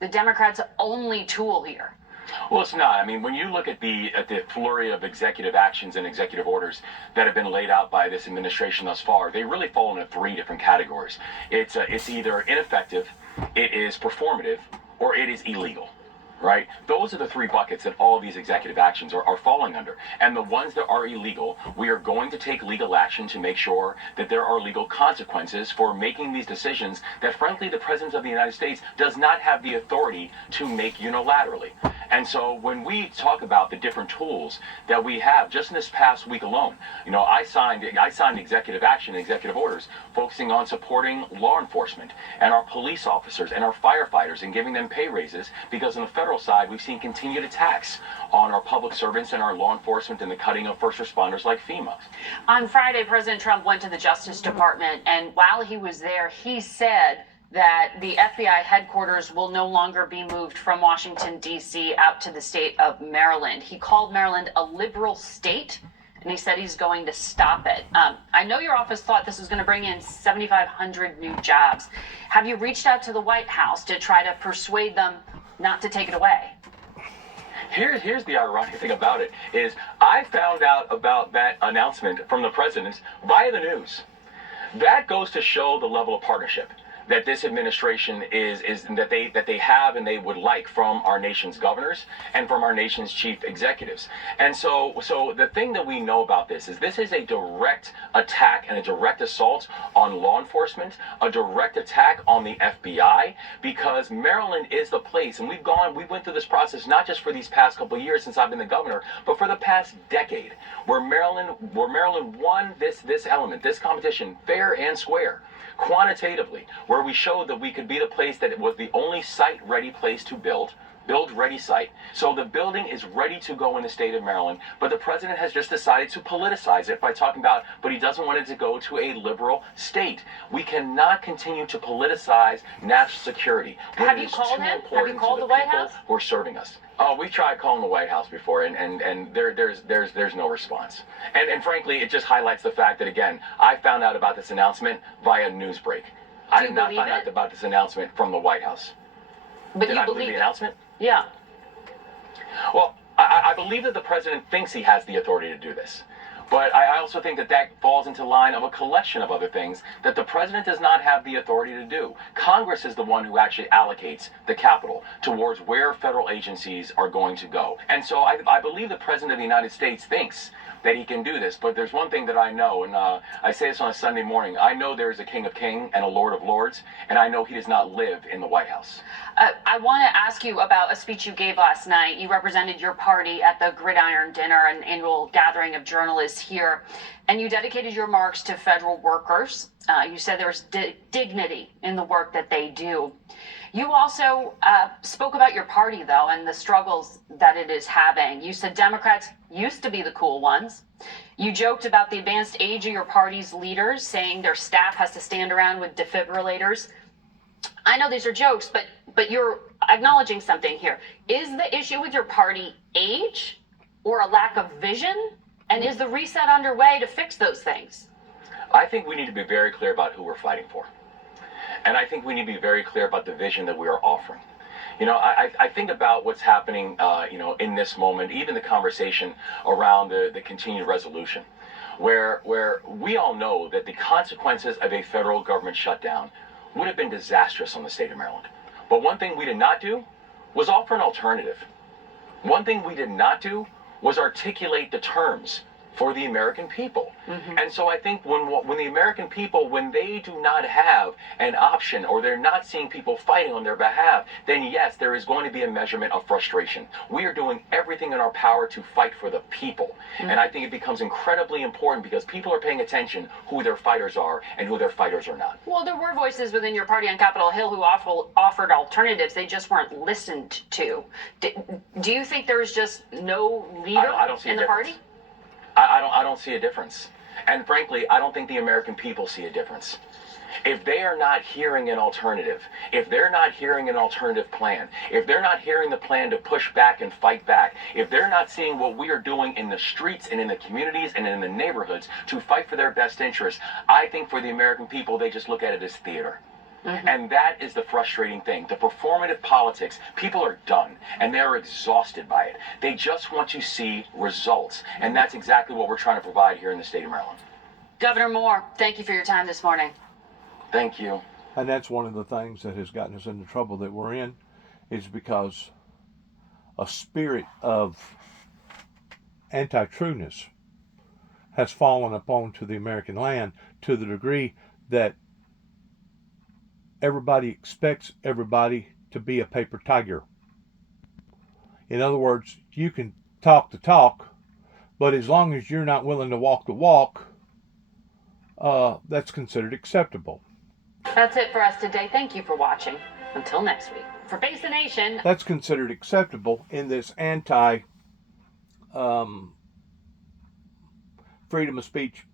the Democrats' only tool here? Well, it's not. I mean, when you look at the flurry of executive actions and executive orders that have been laid out by this administration thus far, they really fall into three different categories. It's either ineffective, it is performative, or it is illegal. Right? Those are the three buckets that all of these executive actions are falling under. And the ones that are illegal, we are going to take legal action to make sure that there are legal consequences for making these decisions that, frankly, the President of the United States does not have the authority to make unilaterally. And so when we talk about the different tools that we have, just in this past week alone, you know, I signed executive action, executive orders, focusing on supporting law enforcement and our police officers and our firefighters and giving them pay raises, because on the federal side, we've seen continued attacks on our public servants and our law enforcement and the cutting of first responders like FEMA. On Friday, President Trump went to the Justice Department, and while he was there, he said that the FBI headquarters will no longer be moved from Washington, D.C. out to the state of Maryland. He called Maryland a liberal state, and he said he's going to stop it. I know your office thought this was going to bring in 7,500 new jobs. Have you reached out to the White House to try to persuade them not to take it away? Here's the ironic thing about it is I found out about that announcement from the president via the news. That goes to show the level of partnership that this administration is that they have and they would like from our nation's governors and from our nation's chief executives. And so the thing that we know about this is a direct attack and a direct assault on law enforcement, a direct attack on the FBI, because Maryland is the place, and we went through this process not just for these past couple of years since I've been the governor, but for the past decade, where Maryland won this element, this competition, fair and square, quantitatively, where we showed that we could be the place that it was the only site-ready place to build ready site. So the building is ready to go in the state of Maryland, but the president has just decided to politicize it by talking about, but he doesn't want it to go to a liberal state. We cannot continue to politicize national security. Have you called him? Have you called the White House? Who are serving us. Oh, we've tried calling the White House before, and there's no response. And frankly, it just highlights the fact that, again, I found out about this announcement via Newsbreak. I did not find out about this announcement from the White House. But did you I believe the announcement? Yeah. Well, I believe that the president thinks he has the authority to do this. But I also think that falls into line of a collection of other things that the president does not have the authority to do. Congress is the one who actually allocates the capital towards where federal agencies are going to go. And so I believe the president of the United States thinks that he can do this. But there's one thing that I know, and I say this on a Sunday morning. I know there is a King of Kings and a Lord of Lords, and I know he does not live in the White House. I want to ask you about a speech you gave last night. You represented your party at the Gridiron Dinner, an annual gathering of journalists here, and you dedicated your remarks to federal workers. You said there's dignity in the work that they do. You also spoke about your party, though, and the struggles that it is having. You said Democrats used to be the cool ones. You joked about the advanced age of your party's leaders, saying their staff has to stand around with defibrillators. I know these are jokes, but you're acknowledging something here. Is the issue with your party age or a lack of vision? And is the reset underway to fix those things? I think we need to be very clear about who we're fighting for. And I think we need to be very clear about the vision that we are offering. You know, I think about what's happening, in this moment, even the conversation around the continued resolution, where we all know that the consequences of a federal government shutdown would have been disastrous on the state of Maryland. But one thing we did not do was offer an alternative. One thing we did not do was articulate the terms for the American people. Mm-hmm. And so I think when the American people, when they do not have an option or they're not seeing people fighting on their behalf, then yes, there is going to be a measurement of frustration. We are doing everything in our power to fight for the people. Mm-hmm. And I think it becomes incredibly important because people are paying attention who their fighters are and who their fighters are not. Well, there were voices within your party on Capitol Hill who offered alternatives. They just weren't listened to. Do you think there is just no leader in the party? I don't see a difference. And frankly, I don't think the American people see a difference. If they are not hearing an alternative, if they're not hearing an alternative plan, if they're not hearing the plan to push back and fight back, if they're not seeing what we are doing in the streets and in the communities and in the neighborhoods to fight for their best interests, I think for the American people, they just look at it as theater. Mm-hmm. And that is the frustrating thing. The performative politics, people are done and they're exhausted by it. They just want to see results. And that's exactly what we're trying to provide here in the state of Maryland. Governor Moore, thank you for your time this morning. Thank you. And that's one of the things that has gotten us into trouble that we're in, is because a spirit of anti-trueness has fallen upon to the American land to the degree that everybody expects everybody to be a paper tiger. In other words, you can talk the talk, but as long as you're not willing to walk the walk, that's considered acceptable. That's it for us today. Thank you for watching. Until next week. For Face the Nation. That's considered acceptable in this anti freedom of speech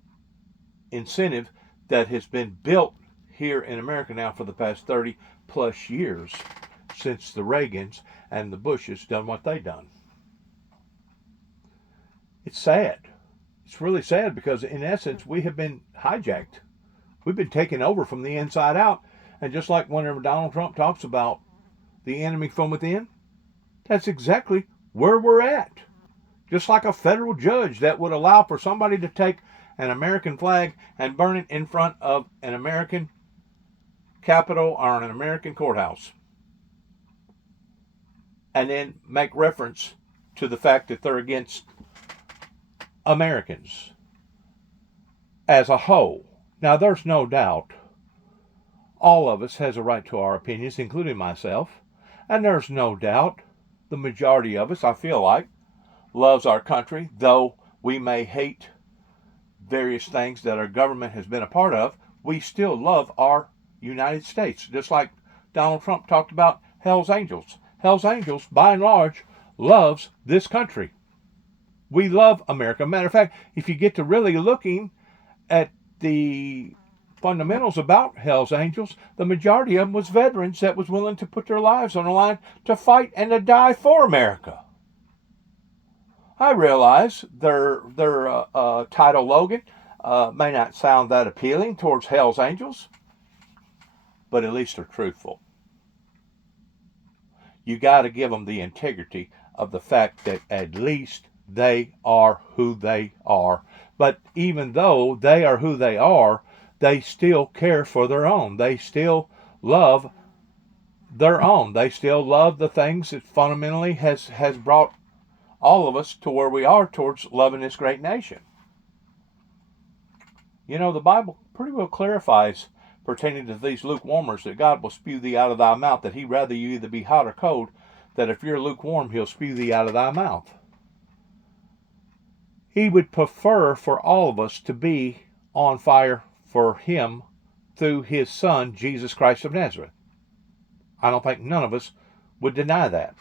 incentive that has been built here in America now for the past 30 plus years since the Reagans and the Bushes done what they done. It's sad. It's really sad because in essence we have been hijacked. We've been taken over from the inside out. And just like whenever Donald Trump talks about the enemy from within, that's exactly where we're at. Just like a federal judge that would allow for somebody to take an American flag and burn it in front of an American Capitol or an American courthouse. And then make reference to the fact that they're against Americans as a whole. Now, there's no doubt all of us has a right to our opinions, including myself. And there's no doubt the majority of us, I feel like, loves our country, though we may hate various things that our government has been a part of. We still love our United States, just like Donald Trump talked about Hell's Angels. Hell's Angels, by and large, loves this country. We love America. Matter of fact, if you get to really looking at the fundamentals about Hell's Angels, the majority of them was veterans that was willing to put their lives on the line to fight and to die for America. I realize their title Logan may not sound that appealing towards Hell's Angels, but at least they're truthful. You got to give them the integrity of the fact that at least they are who they are. But even though they are who they are, they still care for their own. They still love their own. They still love the things that fundamentally has brought all of us to where we are towards loving this great nation. You know, the Bible pretty well clarifies pertaining to these lukewarmers that God will spew thee out of thy mouth, that he'd rather you either be hot or cold, that if you're lukewarm, he'll spew thee out of thy mouth. He would prefer for all of us to be on fire for him through his son, Jesus Christ of Nazareth. I don't think none of us would deny that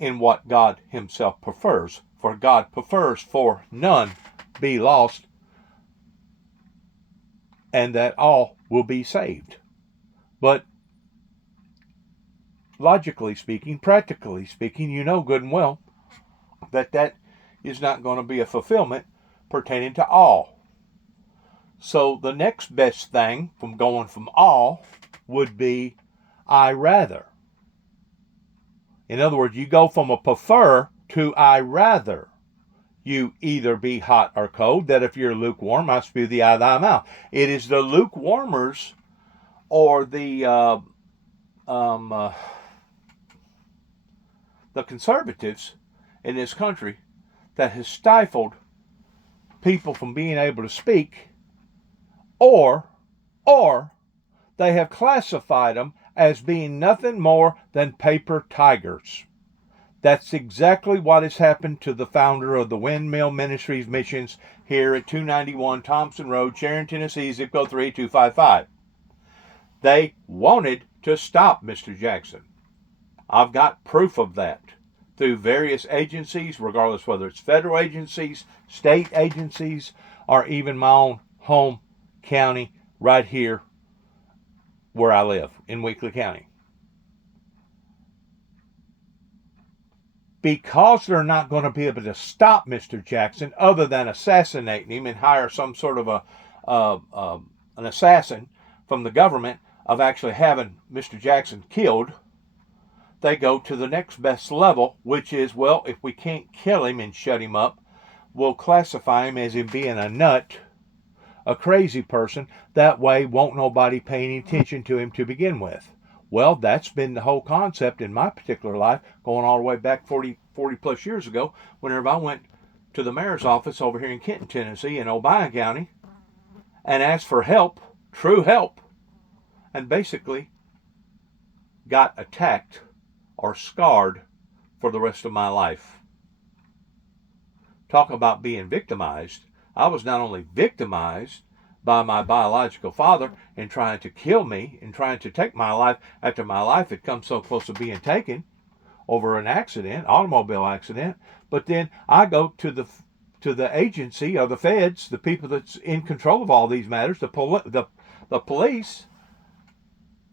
in what God himself prefers. For God prefers for none be lost, and that all will be saved. But logically speaking, practically speaking, you know good and well that is not going to be a fulfillment pertaining to all. So the next best thing from going from all would be I rather. In other words, you go from a prefer to I rather. You either be hot or cold, that if you're lukewarm, I spew thee out of thy mouth. It is the lukewarmers or the conservatives in this country that has stifled people from being able to speak, or they have classified them as being nothing more than paper tigers. That's exactly what has happened to the founder of the Windmill Ministries Missions here at 291 Thompson Road, Sharon, Tennessee, zip code 38255. They wanted to stop Mr. Jackson. I've got proof of that through various agencies, regardless whether it's federal agencies, state agencies, or even my own home county right here where I live in Weakley County. Because they're not going to be able to stop Mr. Jackson other than assassinating him and hire some sort of an assassin from the government of actually having Mr. Jackson killed, they go to the next best level, which is, well, if we can't kill him and shut him up, we'll classify him as him being a nut, a crazy person. That way won't nobody pay any attention to him to begin with. Well, that's been the whole concept in my particular life, going all the way back 40 plus years ago, whenever I went to the mayor's office over here in Kenton, Tennessee, in Obion County, and asked for help, true help, and basically got attacked or scarred for the rest of my life. Talk about being victimized. I was not only victimized by my biological father in trying to kill me and trying to take my life after my life had come so close to being taken over an accident, automobile accident, but then I go to to the agency of the feds, the people that's in control of all these matters, the police,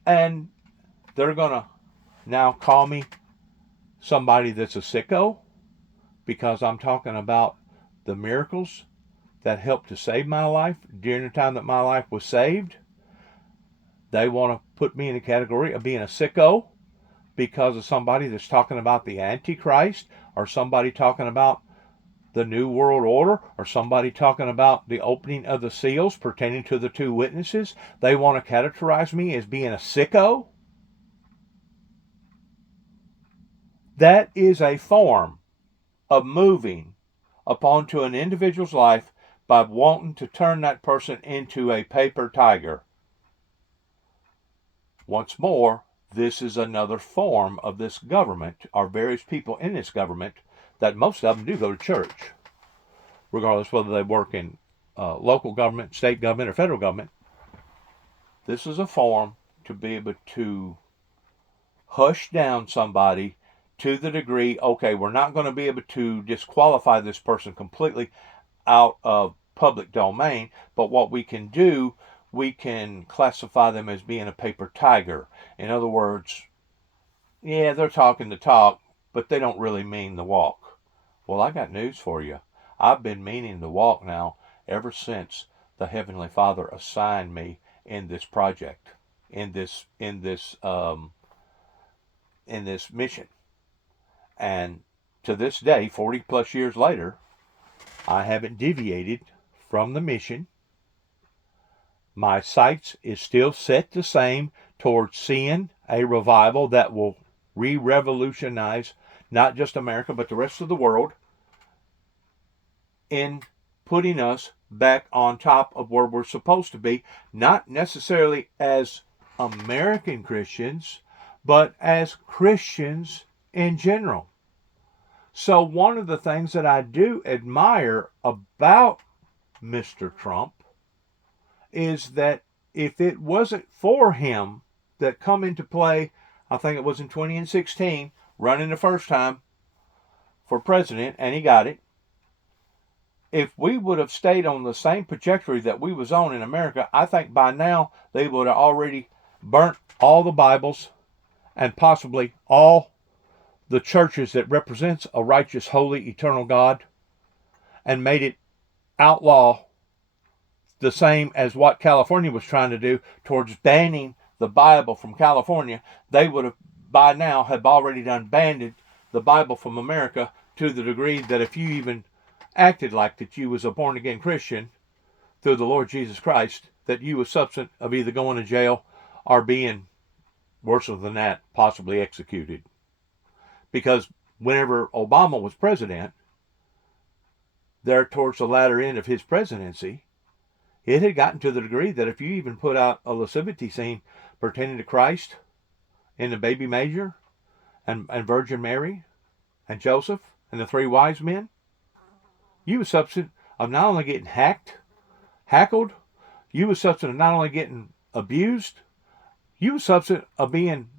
and they're going to now call me somebody that's a sicko because I'm talking about the miracles that helped to save my life during the time that my life was saved. They want to put me in the category of being a sicko because of somebody that's talking about the Antichrist, or somebody talking about the New World Order, or somebody talking about the opening of the seals pertaining to the two witnesses. They want to categorize me as being a sicko. That is a form of moving upon to an individual's life by wanting to turn that person into a paper tiger. Once more, this is another form of this government, or various people in this government, that most of them do go to church, regardless whether they work in local government, state government, or federal government. This is a form to be able to hush down somebody to the degree, okay, we're not going to be able to disqualify this person completely out of public domain, but what we can do, we can classify them as being a paper tiger. In other words, yeah, they're talking the talk, but they don't really mean the walk. Well, I got news for you. I've been meaning the walk now ever since the Heavenly Father assigned me in this project, in this mission. And to this day, 40 plus years later, I haven't deviated from the mission. My sights is still set the same towards seeing a revival that will re-revolutionize not just America, but the rest of the world, in putting us back on top of where we're supposed to be, not necessarily as American Christians, but as Christians in general. So one of the things that I do admire about Mr. Trump is that if it wasn't for him that come into play, I think it was in 2016, running the first time for president, and he got it. If we would have stayed on the same trajectory that we was on in America, I think by now they would have already burnt all the Bibles and possibly all the churches that represents a righteous, holy, eternal God, and made it outlaw, the same as what California was trying to do towards banning the Bible from California. They would have by now have already done banned the Bible from America, to the degree that if you even acted like that you was a born again Christian through the Lord Jesus Christ, that you was subject of either going to jail or being, worse than that, possibly executed. Because whenever Obama was president, there towards the latter end of his presidency, it had gotten to the degree that if you even put out a nativity scene pertaining to Christ in the baby manger and Virgin Mary and Joseph and the three wise men, you was subject of not only getting hackled, you was subject of not only getting abused, you was subject of being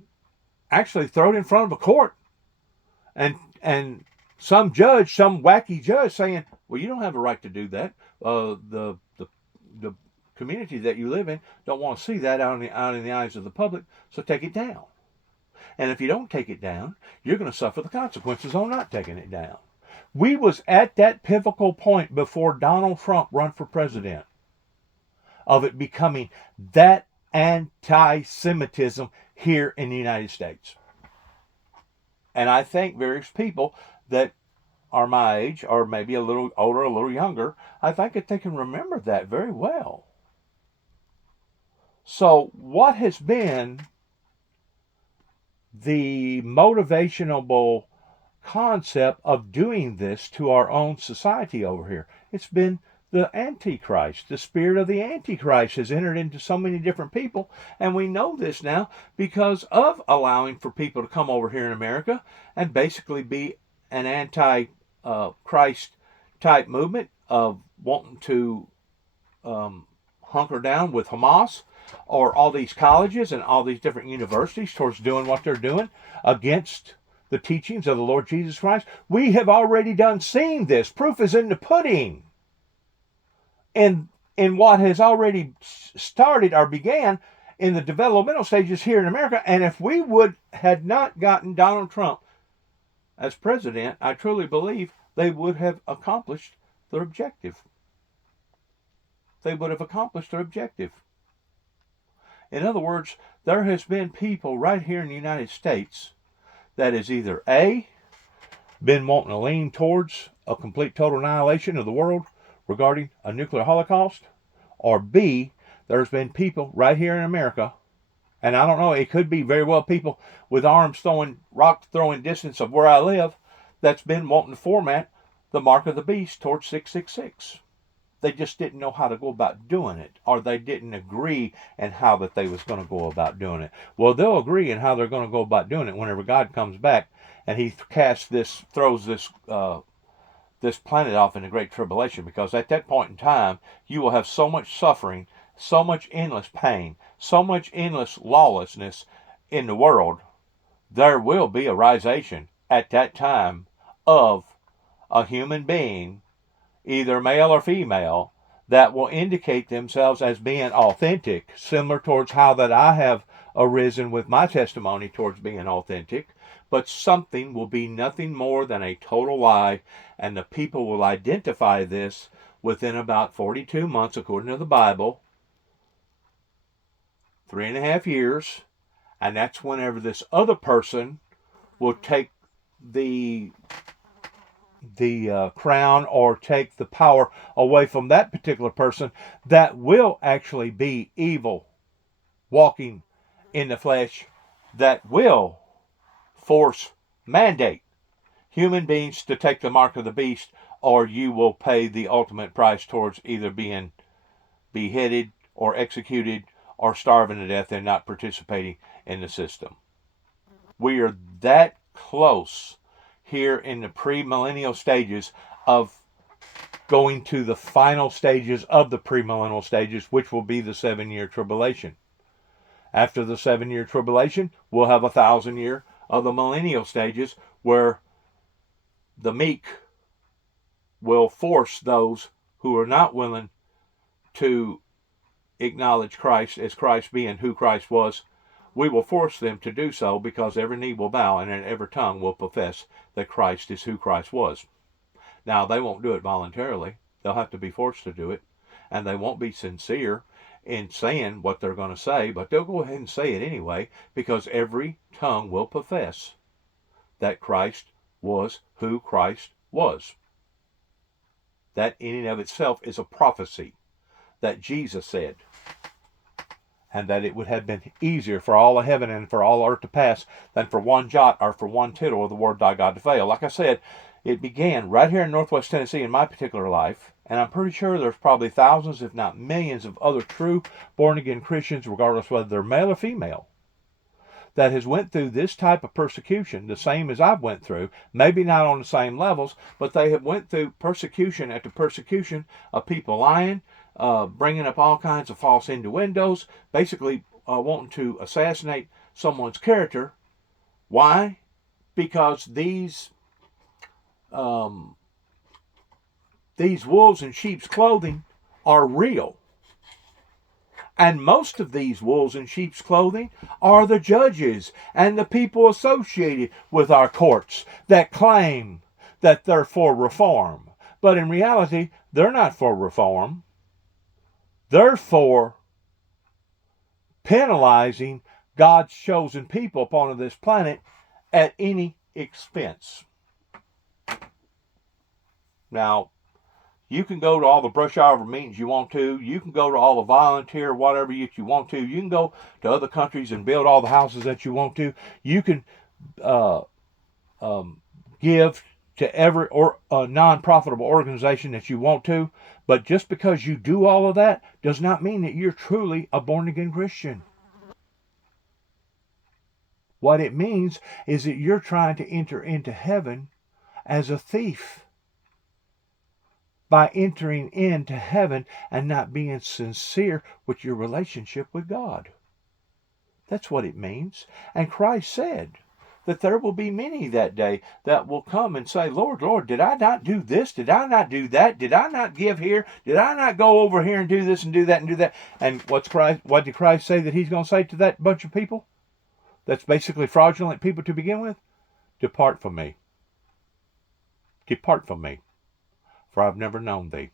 actually thrown in front of a court, and some judge, some wacky judge saying, well, you don't have a right to do that. The community that you live in don't want to see that out in the eyes of the public, so take it down. And if you don't take it down, you're going to suffer the consequences on not taking it down. We was at that pivotal point before Donald Trump run for president of it becoming that anti-Semitism here in the United States. And I think various people that are my age, or maybe a little older, a little younger, I think that they can remember that very well. So what has been the motivational concept of doing this to our own society over here? It's been the Antichrist. The spirit of the Antichrist has entered into so many different people, and we know this now because of allowing for people to come over here in America and basically be an anti-Christ type movement of wanting to hunker down with Hamas, or all these colleges and all these different universities towards doing what they're doing against the teachings of the Lord Jesus Christ? We have already done seen this. Proof is in the pudding. And in what has already started or began in the developmental stages here in America. And if we had not gotten Donald Trump as president, I truly believe they would have accomplished their objective. They would have accomplished their objective. In other words, there has been people right here in the United States that is either A, been wanting to lean towards a complete total annihilation of the world regarding a nuclear holocaust, or B, there's been people right here in America, and I don't know, it could be very well people with arms throwing, rock throwing distance of where I live, that's been wanting to format the mark of the beast towards 666. They just didn't know how to go about doing it, or they didn't agree in how that they was going to go about doing it. Well, they'll agree in how they're going to go about doing it whenever God comes back and he throws this planet off in the Great Tribulation, because at that point in time, you will have so much suffering, so much endless pain, so much endless lawlessness in the world. There will be a risation at that time of a human being, either male or female, that will indicate themselves as being authentic, similar towards how that I have arisen with my testimony towards being authentic. But something will be nothing more than a total lie, and the people will identify this within about 42 months, according to the Bible, 3.5 years, and that's whenever this other person will take the crown or take the power away from that particular person that will actually be evil, walking in the flesh, that will mandate human beings to take the mark of the beast, or you will pay the ultimate price towards either being beheaded or executed or starving to death and not participating in the system. We are that close here in the premillennial stages of going to the final stages of the premillennial stages, which will be the 7-year tribulation. After the 7-year tribulation, we'll have 1,000 year of the millennial stages, where the meek will force those who are not willing to acknowledge Christ as Christ being who Christ was. We will force them to do so, because every knee will bow and every tongue will profess that Christ is who Christ was. Now, they won't do it voluntarily. They'll have to be forced to do it, and they won't be sincere in saying what they're going to say, but they'll go ahead and say it anyway, because every tongue will profess that Christ was who Christ was. That in and of itself is a prophecy that Jesus said, and that it would have been easier for all of heaven and for all earth to pass than for one jot or for one tittle of the word thy God to fail. Like I said, it began right here in Northwest Tennessee in my particular life, and I'm pretty sure there's probably thousands, if not millions, of other true born-again Christians, regardless whether they're male or female, that has went through this type of persecution, the same as I've went through, maybe not on the same levels, but they have went through persecution after persecution of people lying, bringing up all kinds of false innuendos, basically wanting to assassinate someone's character. Why? Because these wolves in sheep's clothing are real. And most of these wolves in sheep's clothing are the judges and the people associated with our courts that claim that they're for reform. But in reality, they're not for reform. They're for penalizing God's chosen people upon this planet at any expense. Now, you can go to all the brush arbor meetings you want to. You can go to all the volunteer whatever you want to. You can go to other countries and build all the houses that you want to. You can give to every non-profitable organization that you want to. But just because you do all of that does not mean that you're truly a born-again Christian. What it means is that you're trying to enter into heaven as a thief, by entering into heaven and not being sincere with your relationship with God. That's what it means. And Christ said, that there will be many that day that will come and say, Lord, Lord, did I not do this? Did I not do that? Did I not give here? Did I not go over here and do this and do that and do that? And what did Christ say that he's going to say to that bunch of people? That's basically fraudulent people to begin with. Depart from me. Depart from me, for I've never known thee.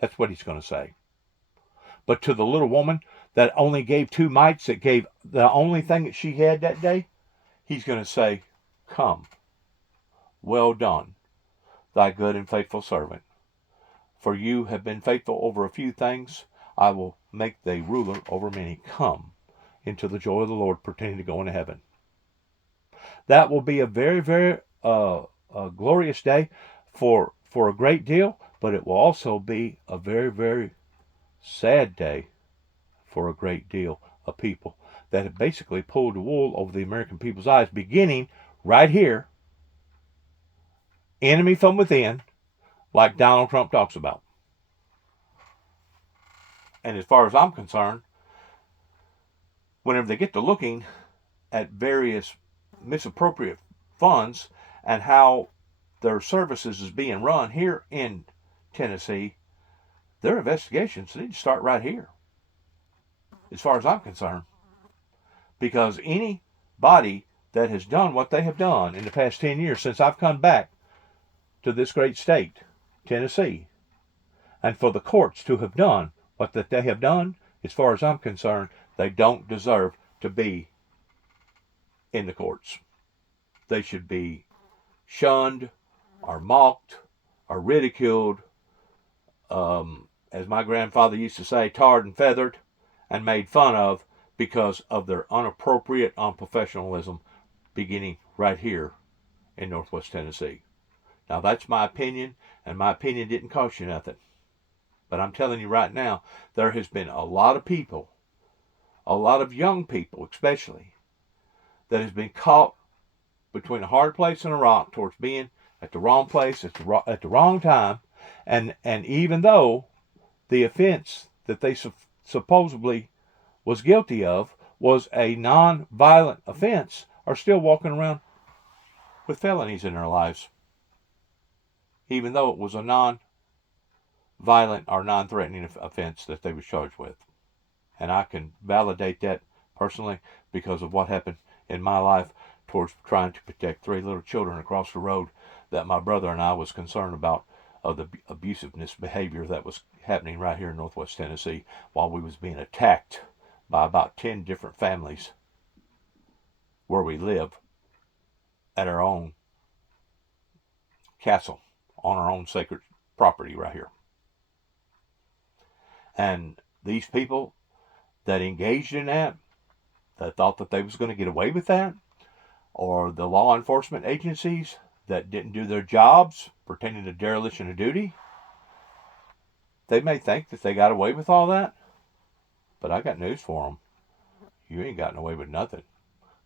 That's what he's going to say. But to the little woman that only gave 2 mites, that gave the only thing that she had that day, he's going to say, come, well done, thy good and faithful servant. For you have been faithful over a few things, I will make thee ruler over many. Come into the joy of the Lord, pertaining to going to heaven. That will be a very, very glorious day for a great deal, but it will also be a very, very sad day for a great deal of people that have basically pulled the wool over the American people's eyes, beginning right here, enemy from within, like Donald Trump talks about. And as far as I'm concerned, whenever they get to looking at various misappropriate funds and how their services is being run here in Tennessee, their investigations need to start right here, as far as I'm concerned. Because anybody that has done what they have done in the past 10 years since I've come back to this great state, Tennessee, and for the courts to have done what that they have done, as far as I'm concerned, they don't deserve to be in the courts. They should be shunned or mocked or ridiculed, as my grandfather used to say, tarred and feathered and made fun of because of their inappropriate unprofessionalism, beginning right here in Northwest Tennessee. Now that's my opinion, and my opinion didn't cost you nothing. But I'm telling you right now, there has been a lot of people, a lot of young people especially, that has been caught between a hard place and a rock towards being at the wrong place at the wrong time, and even though the offense that they supposedly was guilty of was a non-violent offense, are still walking around with felonies in their lives, even though it was a non-violent or non-threatening offense that they were charged with. And I can validate that personally because of what happened in my life towards trying to protect 3 little children across the road that my brother and I was concerned about, of the abusiveness behavior that was happening right here in Northwest Tennessee while we was being attacked by about 10 different families where we live at our own castle on our own sacred property right here. And these people that engaged in that thought that they was going to get away with that, or the law enforcement agencies that didn't do their jobs pertaining to dereliction of duty, they may think that they got away with all that, but I got news for them. You ain't gotten away with nothing.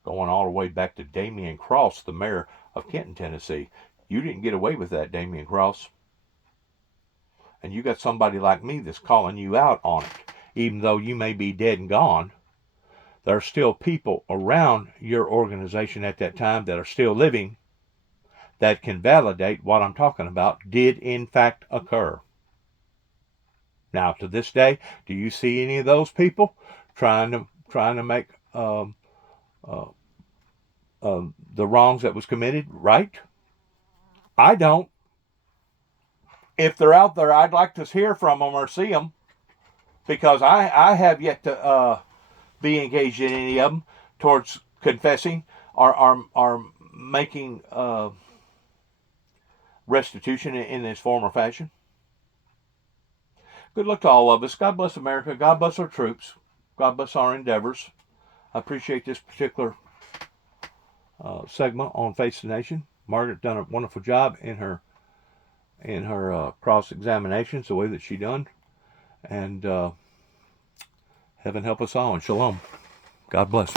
Going all the way back to Damian Cross, the mayor of Kenton, Tennessee. You didn't get away with that, Damian Cross. And you got somebody like me that's calling you out on it. Even though you may be dead and gone, there are still people around your organization at that time that are still living that can validate what I'm talking about did in fact occur. Now, to this day, do you see any of those people trying to make the wrongs that was committed right? I don't. If they're out there, I'd like to hear from them or see them, because I have yet to be engaged in any of them towards confessing or making restitution in this form or fashion. Good luck to all of us. God bless America. God bless our troops. God bless our endeavors. I appreciate this particular segment on Face the Nation. Margaret done a wonderful job in her cross-examinations, the way that she done. And heaven help us all, and shalom. God bless.